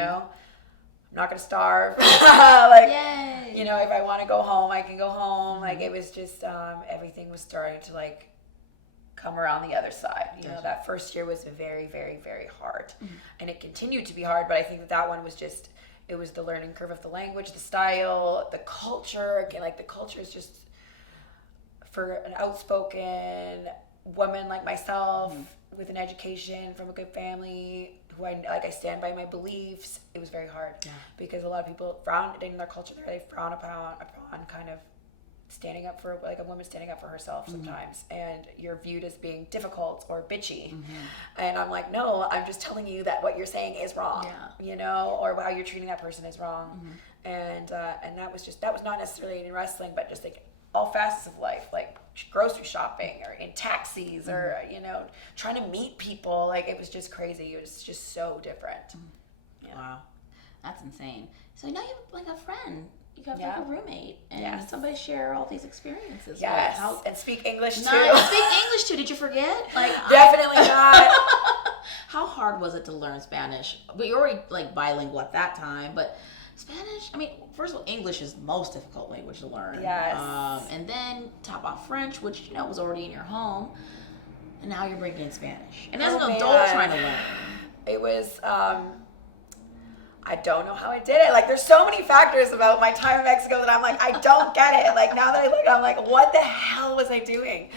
not gonna starve. Yay. If I want to go home, I can go home. It was just everything was starting to come around the other side. Gotcha. That first year was very, very, very hard, and it continued to be hard. But I think that one was just, it was the learning curve of the language, the style, the culture. Again, the culture is just for an outspoken woman like myself with an education from a good family, who I stand by my beliefs, it was very hard because a lot of people frown in their culture there, they frown upon kind of standing up for, like, a woman standing up for herself sometimes, and you're viewed as being difficult or bitchy, and I'm like, no, I'm just telling you that what you're saying is wrong, you know, or how you're treating that person is wrong, and that was not necessarily in wrestling, but just like all facets of life, like grocery shopping or in taxis or, you know, trying to meet people. Like, it was just crazy. It was just so different. Wow, that's insane. So now you have like a friend. You have like a roommate, and somebody share all these experiences. Yes, and speak English too. Speak English too. Did you forget? Like, definitely not. How hard was it to learn Spanish? But you're already like bilingual at that time, but Spanish, I mean, first of all, English is the most difficult language to learn. Yes. And then top off French, which, you know, was already in your home, and now you're bringing in Spanish. And as an adult trying to learn. It was, I don't know how I did it. Like, there's so many factors about my time in Mexico that I'm like, I don't get it. Like, now that I look, I'm like, what the hell was I doing?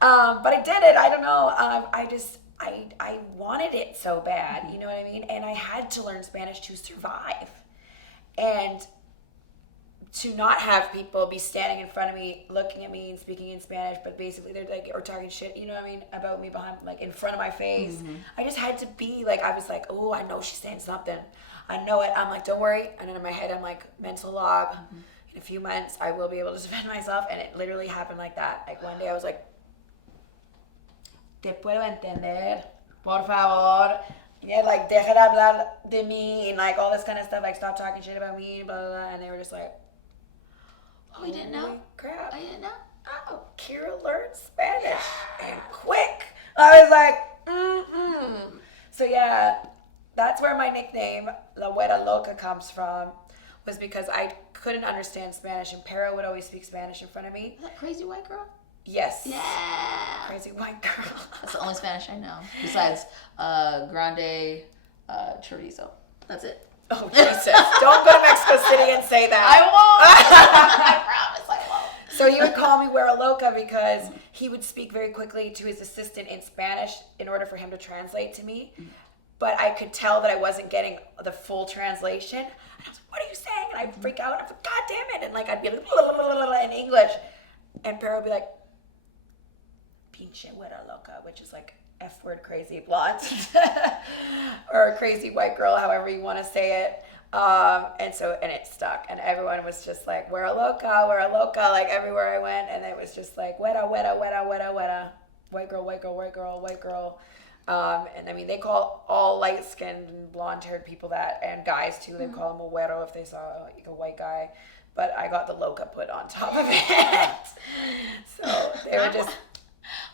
But I did it. I don't know. I wanted it so bad. You know what I mean? And I had to learn Spanish to survive. And to not have people be standing in front of me, looking at me and speaking in Spanish, but basically they're like, or talking shit, you know what I mean, about me behind, like, in front of my face. I just had to be like, I was like, oh, I know she's saying something. I know it. I'm like, don't worry. And then in my head, I'm like, mental log. In a few months, I will be able to defend myself. And it literally happened like that. Like, one day I was like, te puedo entender, por favor. Yeah, like, deja de hablar de mí, and like all this kind of stuff, like, stop talking shit about me, blah, blah, blah. And they were just like, oh, you didn't know? Crap. Oh, you didn't know? Oh, Kira learned Spanish, and quick. I was like, So yeah, that's where my nickname, La Güera Loca, comes from, was because I couldn't understand Spanish, and Pero would always speak Spanish in front of me. Is that crazy white girl? Yes. Yeah. Crazy white girl. That's the only Spanish I know. Besides grande chorizo. That's it. Oh, Jesus. Don't go to Mexico City and say that. I won't. I promise I won't. So he would call me Güera Loca because he would speak very quickly to his assistant in Spanish in order for him to translate to me. But I could tell that I wasn't getting the full translation. And I was like, what are you saying? And I'd freak out. And I was like, God damn it. And like, I'd be like, blah, blah, blah, blah, in English. And Pero would be like, pinche güera loca, which is like F-word crazy blonde. Or crazy white girl, however you want to say it. And it stuck. And everyone was just like, güera loca, like everywhere I went. And it was just like, güera, güera, güera, güera, güera. White girl, white girl, white girl, white girl. And I mean, they call all light-skinned and blonde-haired people that, and guys too. They call them a güero if they saw like a white guy. But I got the loca put on top of it. So they were just...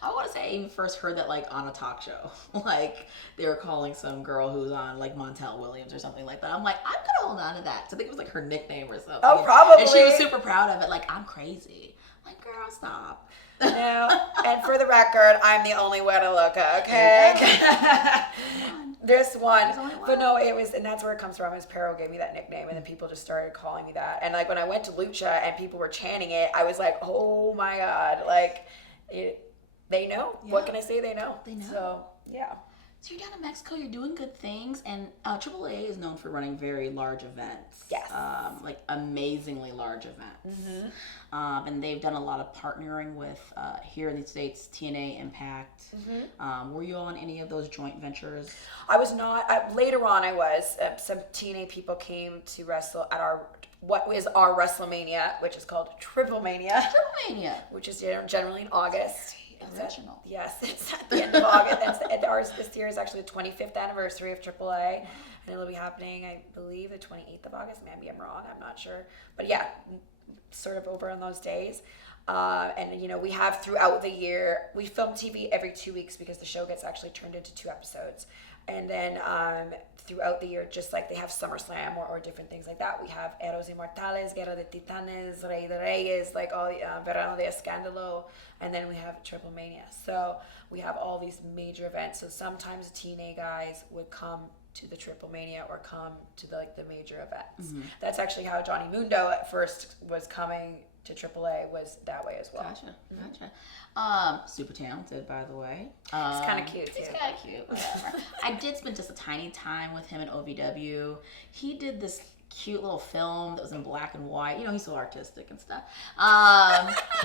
I want to say I even first heard that like on a talk show. Like they were calling some girl who was on like Montel Williams or something like that. I'm like, I'm going to hold on to that. So I think it was like her nickname or something. Oh, probably. And she was super proud of it. Like, I'm crazy. I'm like, girl, stop. No. And for the record, I'm the only güera loca, okay? There's one. But no, it was, and that's where it comes from, is Pero gave me that nickname, and then people just started calling me that. And like when I went to Lucha and people were chanting it, I was like, oh my God. Like, they know. Yeah. What can I say? They know. They know. So, yeah. So you're down in Mexico, you're doing good things, and AAA is known for running very large events. Yes. Like amazingly large events. And they've done a lot of partnering with, here in the States, TNA Impact. Were you on any of those joint ventures? I was not. Later on I was. Some TNA people came to wrestle at what is our WrestleMania, which is called Triple Mania. Which is generally in August. Original. Yes, it's at the end of August. Ours this year is actually the 25th anniversary of AAA, and it'll be happening, I believe, the 28th of August. Maybe I'm wrong. I'm not sure, but yeah, sort of over on those days. And you know, we have throughout the year, we film TV every 2 weeks because the show gets actually turned into 2 episodes. And then throughout the year, just like they have SummerSlam or different things like that, we have Eros Inmortales, Guerra de Titanes, Rey de Reyes, like all Verano de Escándalo, and then we have Triple Mania. So we have all these major events. So sometimes TNA guys would come to the Triple Mania or come to the major events. That's actually how Johnny Mundo at first was coming to AAA was that way as well. Gotcha. Super talented, by the way. He's kind of cute too. He's kind of cute. Whatever. I did spend just a tiny time with him in OVW. He did this cute little film that was in black and white. You know, he's so artistic and stuff.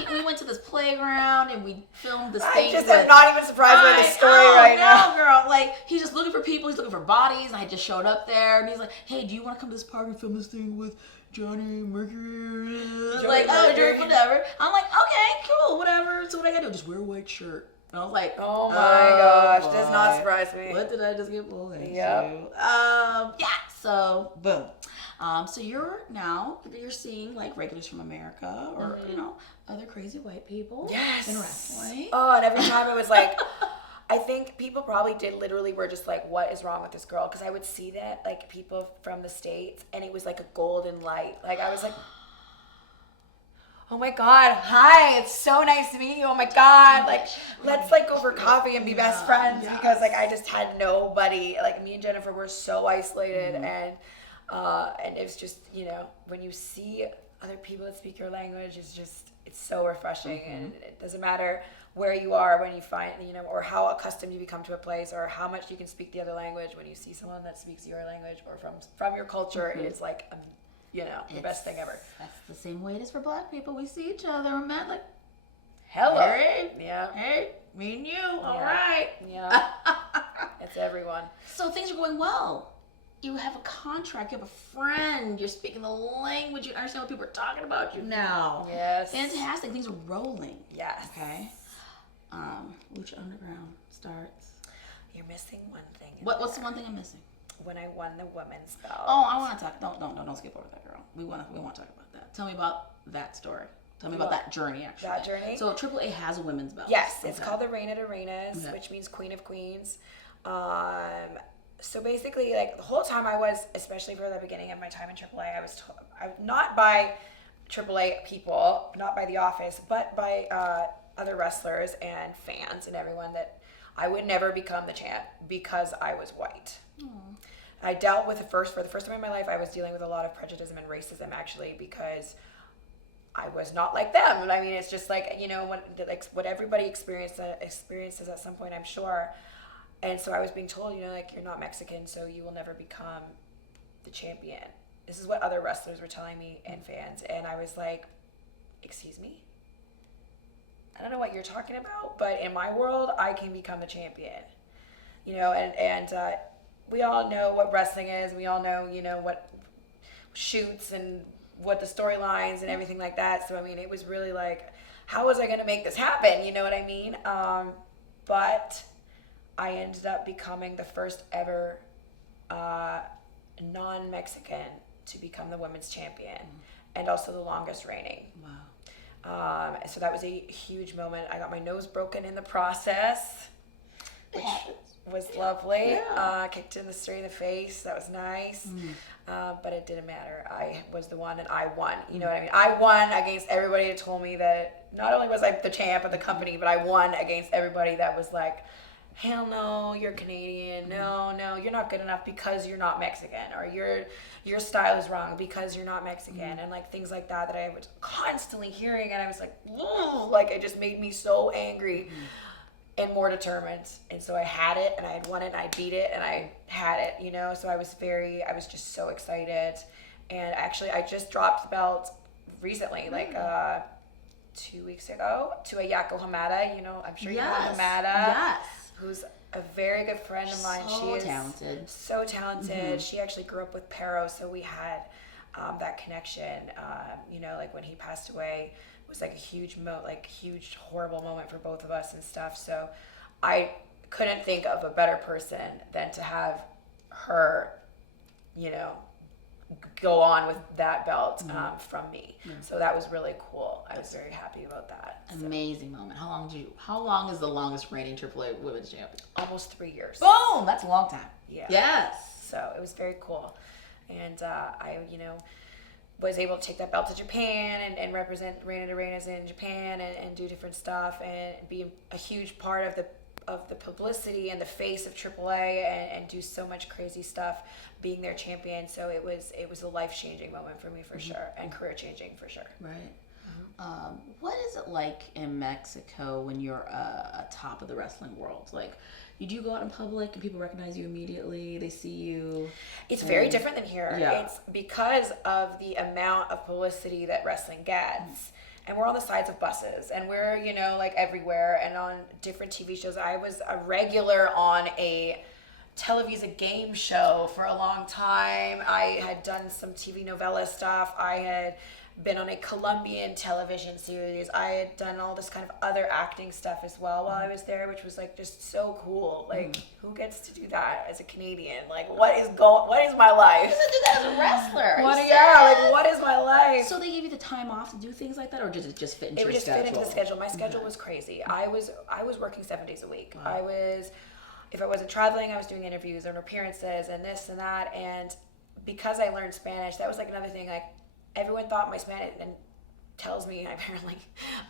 We went to this playground and we filmed this thing. I'm not even surprised by the story right now. No, girl. Like, he's just looking for people. He's looking for bodies. And I just showed up there and he's like, hey, do you want to come to this park and film this thing with Johnny Mercury? Johnny, whatever. I'm like, okay, cool, whatever. So what I gotta do? Just wear a white shirt. And I was like, oh my gosh, does not surprise me. What did I just get pulled into? Yep. So boom. So you're seeing like regulars from America or you know, other crazy white people in wrestling. Oh, and every time it was like, I think people probably were just like, what is wrong with this girl? Because I would see that like people from the States and it was like a golden light. Like I was like, oh my God, hi, it's so nice to meet you. Oh my God, like let's like go for coffee and be best friends because like I just had nobody. Like me and Jennifer were so isolated and it's just, you know, when you see other people that speak your language, it's so refreshing and it doesn't matter where you are when you find, you know, or how accustomed you become to a place or how much you can speak the other language. When you see someone that speaks your language or from your culture, it's like you know, the best thing ever. That's the same way it is for black people. We see each other, we're met like, hello. Hey, yeah. Hey, me and you. All right. Yeah. It's everyone. So things are going well. You have a contract. You have a friend. You're speaking the language. You understand what people are talking about you now. Yes. Fantastic. Things are rolling. Yes. Okay. Lucha Underground starts. You're missing one thing. What's the one thing I'm missing? When I won the women's belt. Oh, I want to talk. Don't skip over that, girl. We want to talk about that. Tell me about that story. Tell me about that journey, actually. That journey? So AAA has a women's belt. Yes, it's called the Reina de Reinas, which means Queen of Queens. So basically, like the whole time I was, especially for the beginning of my time in AAA, I was not by AAA people, not by the office, but by other wrestlers and fans and everyone that I would never become the champ because I was white. Aww. I dealt with for the first time in my life, I was dealing with a lot of prejudice and racism actually because I was not like them. And I mean, it's just like, you know, what everybody experiences at some point, I'm sure. And so I was being told, you know, like, you're not Mexican, so you will never become the champion. This is what other wrestlers were telling me and fans. And I was like, excuse me? I don't know what you're talking about, but in my world, I can become the champion. You know, and we all know what wrestling is. We all know, you know, what shoots and what the storylines and everything like that. So, I mean, it was really like, how was I going to make this happen? You know what I mean? But I ended up becoming the first ever non-Mexican to become the women's champion and also the longest reigning. Wow. So that was a huge moment. I got my nose broken in the process, which was lovely. Yeah. Kicked in straight in the face. That was nice. But it didn't matter. I was the one and I won. You know what I mean? I won against everybody that told me that not only was I the champ of the company, but I won against everybody that was like, hell no, you're Canadian. No, you're not good enough because you're not Mexican, or your style is wrong because you're not Mexican, and like things like that I was constantly hearing, and I was like, ooh, like it just made me so angry and more determined. And so I had it, and I had won it, and I beat it, and I had it, you know. So I was just so excited. And actually, I just dropped the belt recently, like 2 weeks ago, to a Yako Hamada. You know, I'm sure you know Hamada. Yes. Who's a very good friend of mine. So she is talented. So talented. She actually grew up with Pero, so we had that connection. You know, like when he passed away, it was like a huge horrible moment for both of us and stuff. So I couldn't think of a better person than to have her, you know, go on with that belt from me. So that was really cool. I was very happy about that. Amazing moment. How long is the longest reigning AAA women's champion? Almost 3 years. Boom! That's a long time. Yeah. Yes. So it was very cool. And I, you know, was able to take that belt to Japan and represent Reina de Reinas in Japan and do different stuff and be a huge part of the publicity and the face of AAA and do so much crazy stuff being their champion. So it was a life-changing moment for me for sure, and career-changing for sure. Right. What is it like in Mexico when you're a top of the wrestling world? Like, you do go out in public and people recognize you immediately. They see you. It's very different than here. Yeah. It's because of the amount of publicity that wrestling gets. And we're on the sides of buses, and we're, you know, like everywhere and on different TV shows. I was a regular on a Televisa game show for a long time. I had done some TV novella stuff. I had been on a Colombian television series. I had done all this kind of other acting stuff as well while I was there, which was like just so cool. Like, who gets to do that as a Canadian? Like, what is my life? You get to do that as a wrestler. What is my life? So they give you the time off to do things like that, or did it just fit into your It would just schedule? fit into the schedule. My schedule was crazy. I was working 7 days a week. Wow. If I wasn't traveling, I was doing interviews and appearances and this and that. And because I learned Spanish, that was like another thing. Like, everyone thought my Spanish, and tells me apparently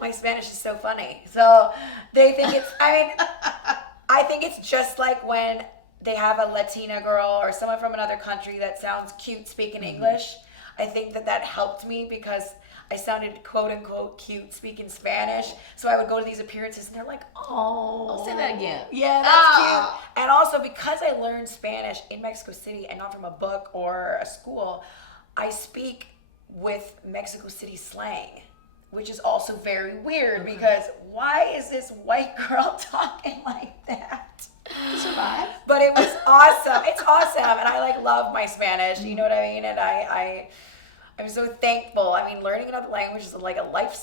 my Spanish is so funny. So they think it's, I think it's just like when they have a Latina girl or someone from another country that sounds cute speaking English. I think that helped me because I sounded quote unquote cute speaking Spanish. So I would go to these appearances and they're like, oh, Say that again. yeah, that's cute. And also because I learned Spanish in Mexico City and not from a book or a school, I speak with Mexico City slang, which is also very weird because why is this white girl talking like that? To survive. But it was awesome. It's awesome, and I like love my Spanish. You know what I mean? And I'm so thankful. I mean, learning another language is like a life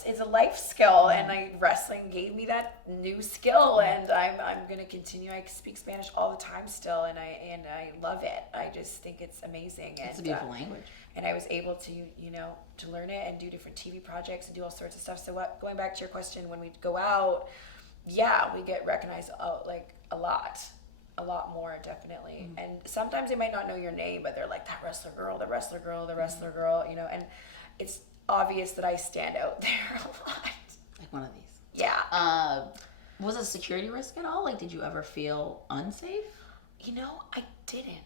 skill, and wrestling gave me that new skill, and I'm gonna continue. I speak Spanish all the time still, and I love it. I just think it's amazing. It's a beautiful language. And I was able to, to learn it and do different TV projects and do all sorts of stuff. So going back to your question, when we go out, yeah, we get recognized like a lot more, definitely. And sometimes they might not know your name, but they're like, that wrestler girl, and it's obvious that I stand out there a lot. Like one of these. Yeah. Was it a security risk at all? Like, did you ever feel unsafe? I didn't.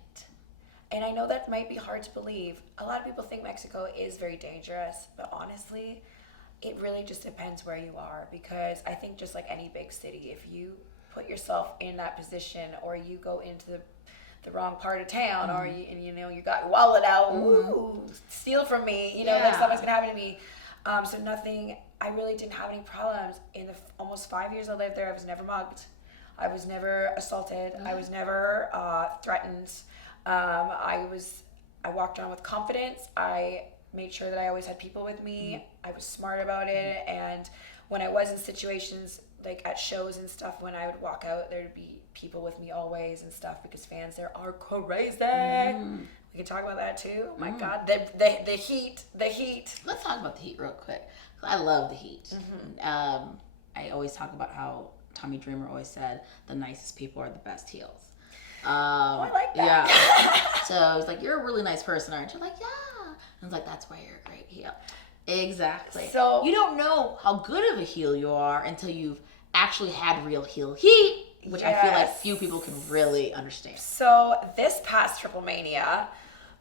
And I know that might be hard to believe. A lot of people think Mexico is very dangerous, but honestly, it really just depends where you are, because I think just like any big city, if you put yourself in that position or you go into the wrong part of town or you got your wallet out, woo, steal from me, like something's gonna happen to me. So I really didn't have any problems. In the almost 5 years I lived there, I was never mugged. I was never assaulted. I was never threatened. I walked around with confidence. I made sure that I always had people with me. I was smart about it. And when I was in situations like at shows and stuff, when I would walk out, there'd be people with me always and stuff, because fans there are crazy. We can talk about that too. My God, the heat. Let's talk about the heat real quick. I love the heat. I always talk about how Tommy Dreamer always said the nicest people are the best heels. I like that. Yeah. So it's like, you're a really nice person, aren't you? Like, yeah. And it's like, that's why you're a great heel. Exactly. So you don't know how good of a heel you are until you've actually had real heel heat, which I feel like few people can really understand. So this past Triple Mania,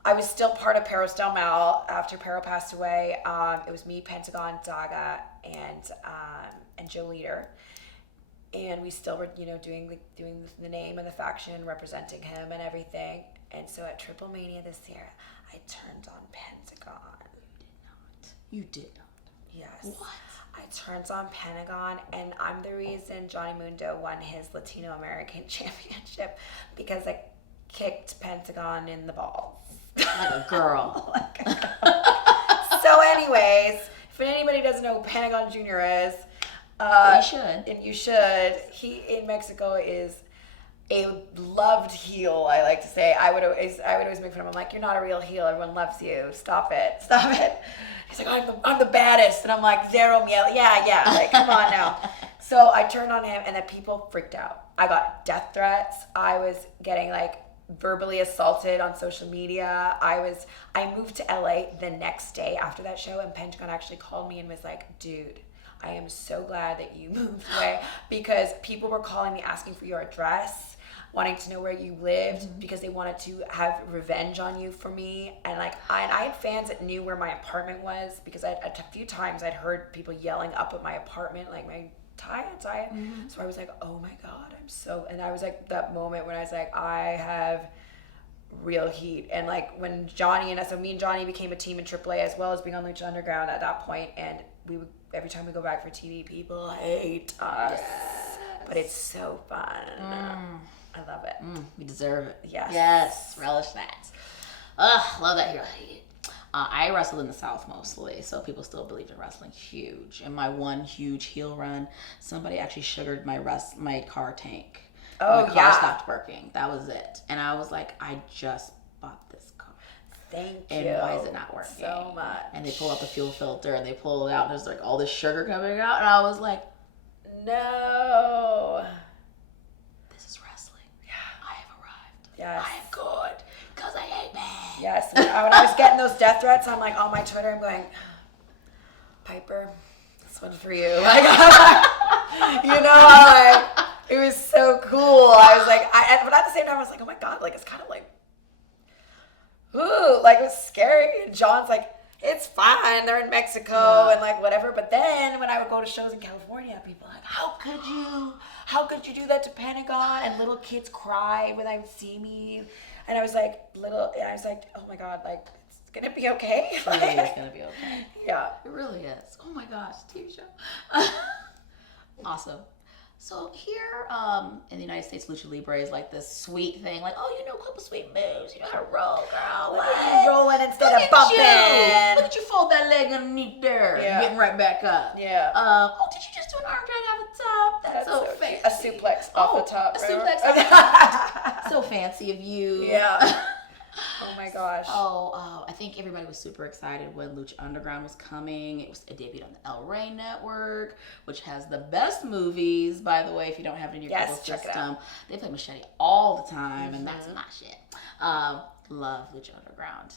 I was still part of Perros Del Mal after Perro passed away. It was me, Pentagon, Daga, and Joe Leader. And we still were, doing the name and the faction, representing him and everything. And so at Triple Mania this year, I turned on Pentagon. You did not. Yes. What? I turned on Pentagon, and I'm the reason Johnny Mundo won his Latino American Championship, because I kicked Pentagon in the balls. Like a girl. So anyways, if anybody doesn't know who Pentagon Jr. is, you should. And you should. He in Mexico is a loved heel, I like to say. I would always make fun of him. I'm like, you're not a real heel. Everyone loves you. Stop it. He's like, I'm the baddest. And I'm like, zero miel. Yeah. Like, come on now. So I turned on him, and then people freaked out. I got death threats. I was getting like verbally assaulted on social media. I moved to LA the next day after that show, and Pentagon actually called me and was like, dude, I am so glad that you moved away, because people were calling me asking for your address. wanting to know where you lived because they wanted to have revenge on you for me. And like I had fans that knew where my apartment was because a few times I'd heard people yelling up at my apartment, like my Taya. So I was like, oh my God, and I was like, that moment when I was like, I have real heat. And like when me and Johnny became a team in AAA as well as being on Lucha Underground at that point, and we would, every time we go back for TV, people hate us. Yes. But it's so fun. I love it. We deserve it. Yes. Yes. Relish that. Ugh, love that hero. I wrestled in the South mostly, so people still believed in wrestling. Huge. In my one huge heel run, somebody actually sugared my car tank. Oh, my car stopped working. That was it. And I was like, I just bought this car. Thank you. And why is it not working? So much. And they pull out the fuel filter and they pull it out and there's like all this sugar coming out. And I was like, no. This is wrestling. Yeah. I have arrived. Yes. I am good because I hate man. Yes. When I was getting those death threats, I'm like on my Twitter, I'm going, Piper, this one's for you. Like, it was so cool. I was like, but at the same time, I was like, oh my God, like, it's kind of like, ooh, like, it was scary. And John's like, it's fine. They're in Mexico and like whatever. But then when I would go to shows in California, people were like, how could you do that to Pentagon? And little kids cry when they would see me. And I was like, oh my God, like, it's going to be okay. It really is going to be okay. Yeah. It really is. Oh my gosh, TV show. Awesome. So here in the United States, Lucha Libre is like this sweet thing. Like, oh, you know a couple sweet moves. You know how to roll, girl. Look at you rolling instead of bumping. Look at you fold that leg underneath there. Yeah. Getting right back up. Yeah. Oh, did you just do an arm drag off the top? That's so fancy. A suplex off the top. A suplex off the top. So fancy of you. Yeah. Oh my gosh. I think everybody was super excited when Lucha Underground was coming. It debuted on the El Rey Network, which has the best movies, by the way, if you don't have it in your cable check system. it out. They play Machete all the time, and that's my shit. Love Lucha Underground.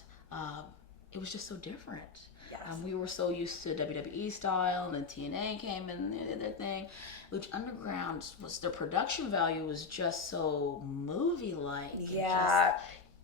It was just so different. Yes. We were so used to WWE style, and then TNA came and they did their thing. Lucha Underground their production value was just so movie-like. Yeah.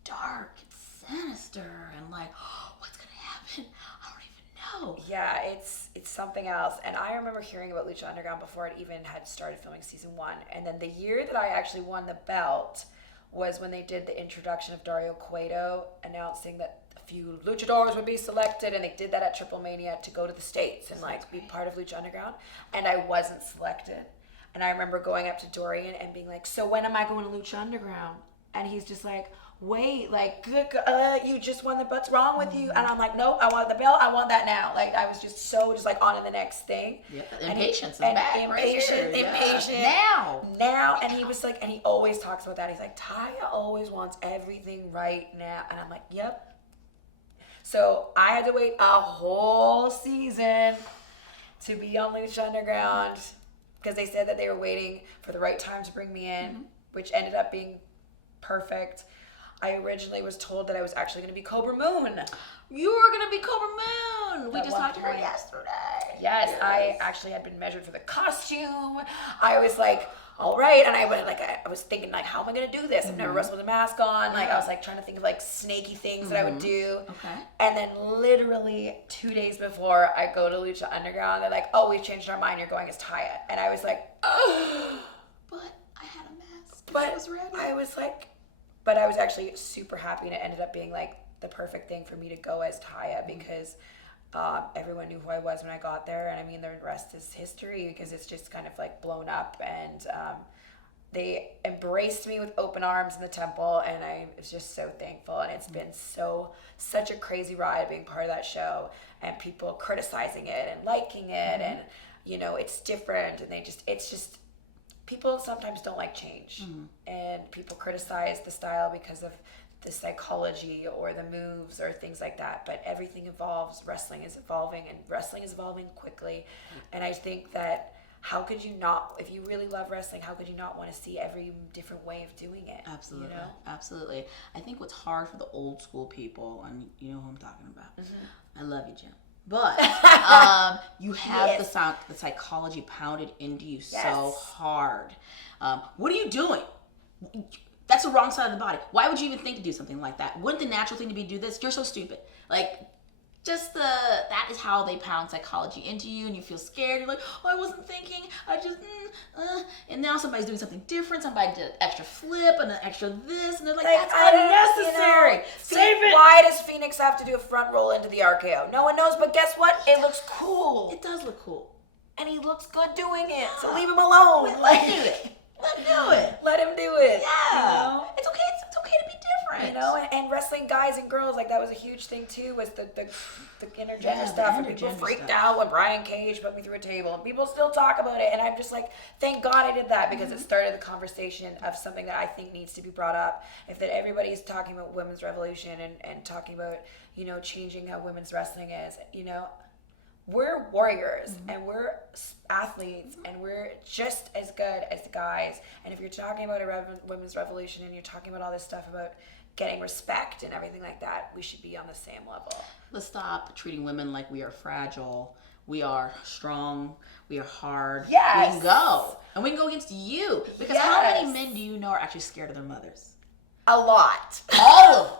Dark and sinister and like, oh, what's gonna happen? I don't even know. Yeah, it's something else. And I remember hearing about Lucha Underground before it even had started filming season 1. And then the year that I actually won the belt was when they did the introduction of Dario Cueto, announcing that a few luchadors would be selected, and they did that at Triple Mania to go to the States and like be part of Lucha Underground. And I wasn't selected. And I remember going up to Dorian and being like, so when am I going to Lucha Underground? And he's just like, wait, like, you just won the belt. What's wrong with you? And I'm like, nope, I want the belt. I want that now. Like, I was just so like on to the next thing. Yeah, impatience is back. Impatient. Now. And he was like, and he always talks about that. He's like, Taya always wants everything right now. And I'm like, yep. So I had to wait a whole season to be on Lucha Underground because they said that they were waiting for the right time to bring me in, which ended up being perfect. I originally was told that I was actually going to be Cobra Moon. You were going to be Cobra Moon. We just talked to her yesterday. Yes, I actually had been measured for the costume. I was like, all right. And I was thinking, like, how am I going to do this? I've never wrestled with a mask on. Like, I was like trying to think of like snaky things that I would do. Okay. And then literally 2 days before I go to Lucha Underground, they're like, oh, we've changed our mind. You're going as Taya. And I was like, oh. But I had a mask. But I was ready. But I was actually super happy, and it ended up being like the perfect thing for me to go as Taya because everyone knew who I was when I got there, and I mean the rest is history because it's just kind of like blown up, and they embraced me with open arms in the temple, and I was just so thankful, and it's been such a crazy ride being part of that show, and people criticizing it and liking it, and you know it's different, and it's just. People sometimes don't like change, and people criticize the style because of the psychology or the moves or things like that. But everything evolves. Wrestling is evolving, and wrestling is evolving quickly. And I think that how could you not, if you really love wrestling, how could you not want to see every different way of doing it? Absolutely, you know? Absolutely. I think what's hard for the old school people, and you know who I'm talking about. I love you, Jim. But you have the psychology pounded into you so hard. What are you doing? That's the wrong side of the body. Why would you even think to do something like that? Wouldn't the natural thing to be do this? You're so stupid. Like, that is how they pound psychology into you, and you feel scared. You're like, oh, I wasn't thinking. I just, and now somebody's doing something different. Somebody did an extra flip and an extra this, and they're like that's unnecessary. You know, Save it. Why does Phoenix have to do a front roll into the RKO? No one knows, but guess what? It looks cool. It does look cool. And he looks good doing it, so leave him alone. Let him do it. Let him do it. Let him do it. Yeah. You know? It's okay. It's okay to be different. You know, and wrestling guys and girls, like that was a huge thing too, was the intergender stuff. And people freaked out when Brian Cage put me through a table, and people still talk about it. And I'm just like, thank God I did that, because it started the conversation of something that I think needs to be brought up. If that everybody's talking about women's revolution and talking about, you know, changing how women's wrestling is, you know, we're warriors and we're athletes and we're just as good as guys. And if you're talking about a women's revolution and you're talking about all this stuff about getting respect and everything like that, we should be on the same level. Let's stop treating women like we are fragile. We are strong. We are hard. Yes. We can go. And we can go against you. Because how many men do you know are actually scared of their mothers? A lot. All of them.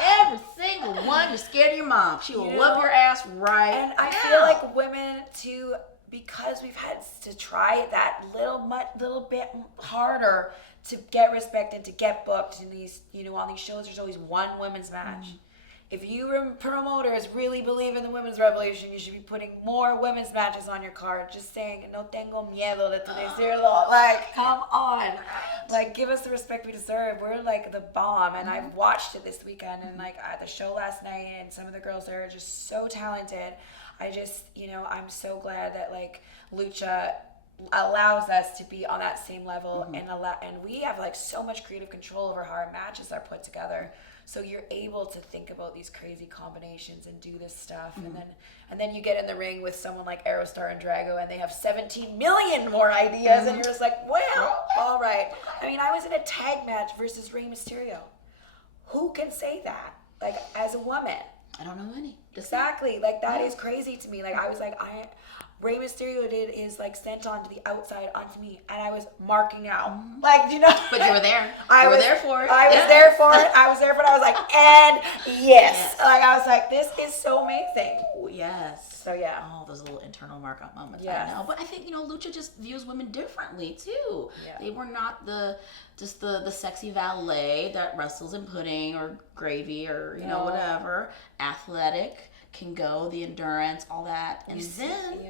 Every single one. You're scared of your mom. She will whoop your ass right And I now. feel like women too, because we've had to try that little bit harder to get respect and to get booked in these, you know, on these shows. There's always one women's match. If you promoters really believe in the women's revolution, you should be putting more women's matches on your card. Just saying, no tengo miedo de tu decirlo. Like, come on. Like, give us the respect we deserve. We're like the bomb. And I've watched it this weekend, and like the show last night, and some of the girls there are just so talented. I just, you know, I'm so glad that like Lucha allows us to be on that same level, and we have like so much creative control over how our matches are put together. So you're able to think about these crazy combinations and do this stuff, and then you get in the ring with someone like Aerostar and Drago, and they have 17 million more ideas, and you're just like, well, all right. I mean, I was in a tag match versus Rey Mysterio. Who can say that? Like, as a woman. I don't know any. Exactly. Like, that is crazy to me. Like, I was like, Rey Mysterio did is like sent on to the outside onto me, and I was marking out. Like, you know. But you were there. I was there for it. I was there for it. I was there for it. I was like, and yes. Like, I was like, this is so amazing. Oh, yes. So yeah. Oh, those little internal markup moments. Yes. I know. But I think, you know, Lucha just views women differently too. Yeah. They were not the sexy valet that wrestles in pudding or gravy or, you know, whatever. Athletic, can go, the endurance, all that. And then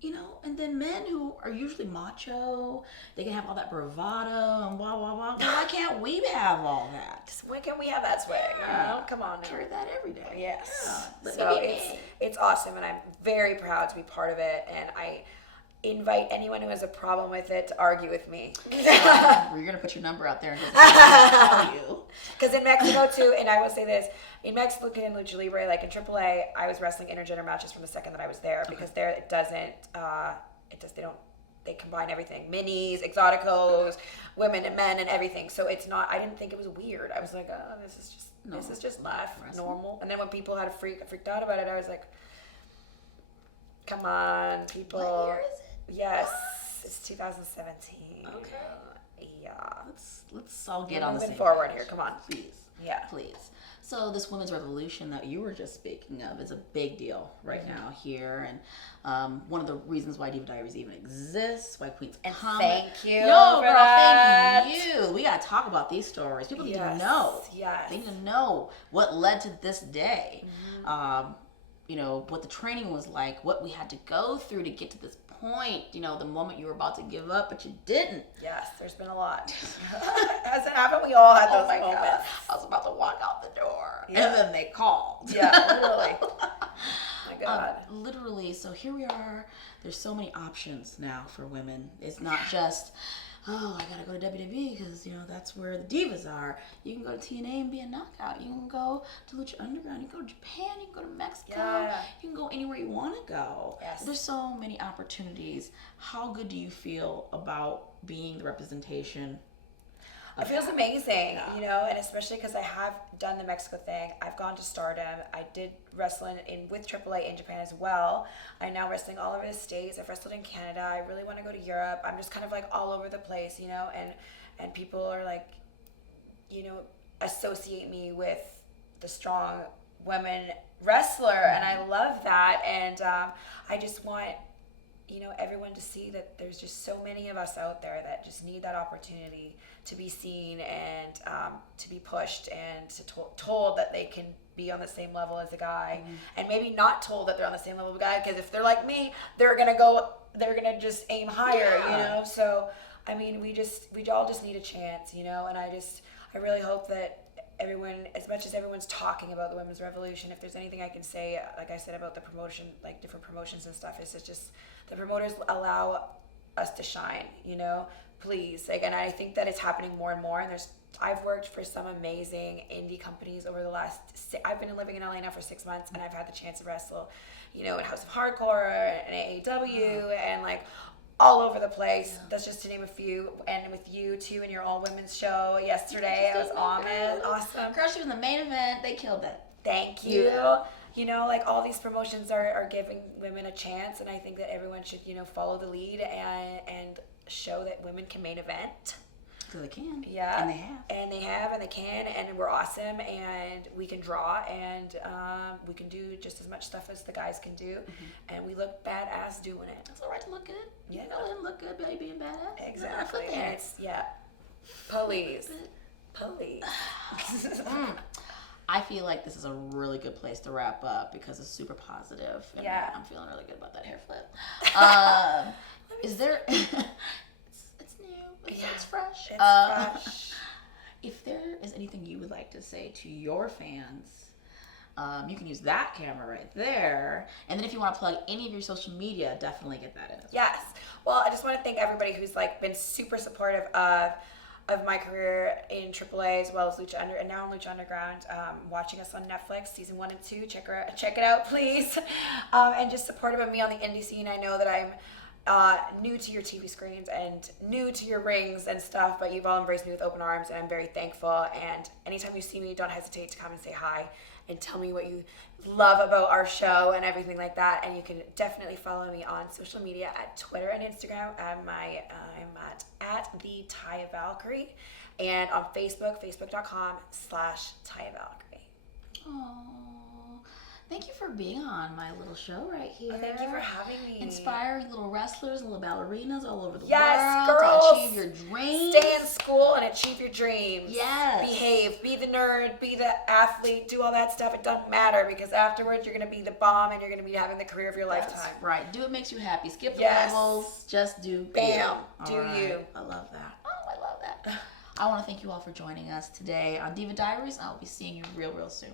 you know, and then men who are usually macho, they can have all that bravado and blah, blah, blah. Why can't we have all that? When can we have that swag? Yeah. You know? Come on now. Carry that every day. Yes. Yeah. So it's awesome, and I'm very proud to be part of it, and I invite anyone who has a problem with it to argue with me. We're gonna put your number out there and just tell you. Because in Mexico too, and I will say this, in Mexican Lucha Libre, like in AAA, I was wrestling intergender matches from the second that I was there, because there it doesn't, they combine everything, minis, exoticos, women and men and everything. So it's not, I didn't think it was weird. I was like, oh, this is just life, normal. And then when people had freaked out about it, I was like, come on, people. What year is it? Yes, it's 2017. Okay. Yeah. Let's all get on the same moving forward page. here. Come on. Please. Yeah. Please. So this women's revolution that you were just speaking of is a big deal right now here, and one of the reasons why Diva Diaries even exists, why Queens come. Thank you. No, for girl, that. thank you. We gotta talk about these stories. People need to know. Yes. They need to know what led to this day. You know, what the training was like, what we had to go through to get to this point, you know, the moment you were about to give up, but you didn't. Yes, there's been a lot. As it happened, we all had those moments. God. I was about to walk out the door, Yeah. and then they called. Yeah, literally. My God. Literally, so here we are. There's so many options now for women. It's not just, oh, I gotta go to WWE because, you know, that's where the divas are. You can go to TNA and be a knockout. You can go to Lucha Underground. You can go to Japan. You can go to Mexico. Yeah. You can go anywhere you want to go. Yes. There's so many opportunities. How good do you feel about being the representation? It feels amazing, you know, and especially because I have done the Mexico thing. I've gone to Stardom. I did wrestling with AAA in Japan as well. I'm now wrestling all over the States. I've wrestled in Canada. I really want to go to Europe. I'm just kind of like all over the place, you know, and people are like, associate me with the strong women wrestler, and I love that. And I just want everyone to see that there's just so many of us out there that just need that opportunity to be seen and to be pushed and told that they can be on the same level as a guy, and maybe not told that they're on the same level as a guy, because if they're like me, they're gonna just aim higher. So I mean, we all just need a chance, and I really hope that everyone, as much as everyone's talking about the women's revolution, if there's anything I can say, like I said about the promotion, like different promotions and stuff, is it's just the promoters allow us to shine, please. And I think that it's happening more and more. And I've worked for some amazing indie companies over the last, I've been living in LA now for 6 months, and I've had the chance to wrestle, in House of Hardcore and AAW and like all over the place. That's just to name a few. And with you too, in your all women's show yesterday, it was awesome. Girl, she was in the main event. They killed it. Thank you. Like all these promotions are giving women a chance, and I think that everyone should, follow the lead and show that women can main event. Because they can. Yeah. And they have. And they can, and we're awesome, and we can draw, and we can do just as much stuff as the guys can do, and we look badass doing it. It's all right to look good. Yeah. You know him look good, baby, being badass. Exactly. And Please. I feel like this is a really good place to wrap up because it's super positive. And I'm feeling really good about that hair flip. Is there... it's new. It's fresh. It's fresh. If there is anything you would like to say to your fans, you can use that camera right there. And then if you want to plug any of your social media, definitely get that in as well. Yes. Well, I just want to thank everybody who's been super supportive of my career in AAA as well as and now in Lucha Underground, watching us on Netflix season 1 and 2. Check it out, please. And just supportive of me on the indie scene. I know that I'm new to your TV screens and new to your rings and stuff, but you've all embraced me with open arms, and I'm very thankful. And anytime you see me, don't hesitate to come and say hi and tell me what you love about our show and everything like that. And you can definitely follow me on social media at Twitter and Instagram. I'm at the Taya Valkyrie, and on facebook.com/Taya Valkyrie. Oh, thank you for being on my little show right here. Oh, thank you for having me. Inspiring little wrestlers, little ballerinas all over the world. Girls, to achieve your dreams. Stay in school and achieve your dreams. Yes. Behave. Be the nerd. Be the athlete. Do all that stuff. It doesn't matter, because afterwards you're going to be the bomb and you're going to be having the career of your lifetime. That's right. Do what makes you happy. Skip the levels. Just do Bam. You. You. I love that. Oh, I love that. I want to thank you all for joining us today on Diva Diaries. I'll be seeing you real soon.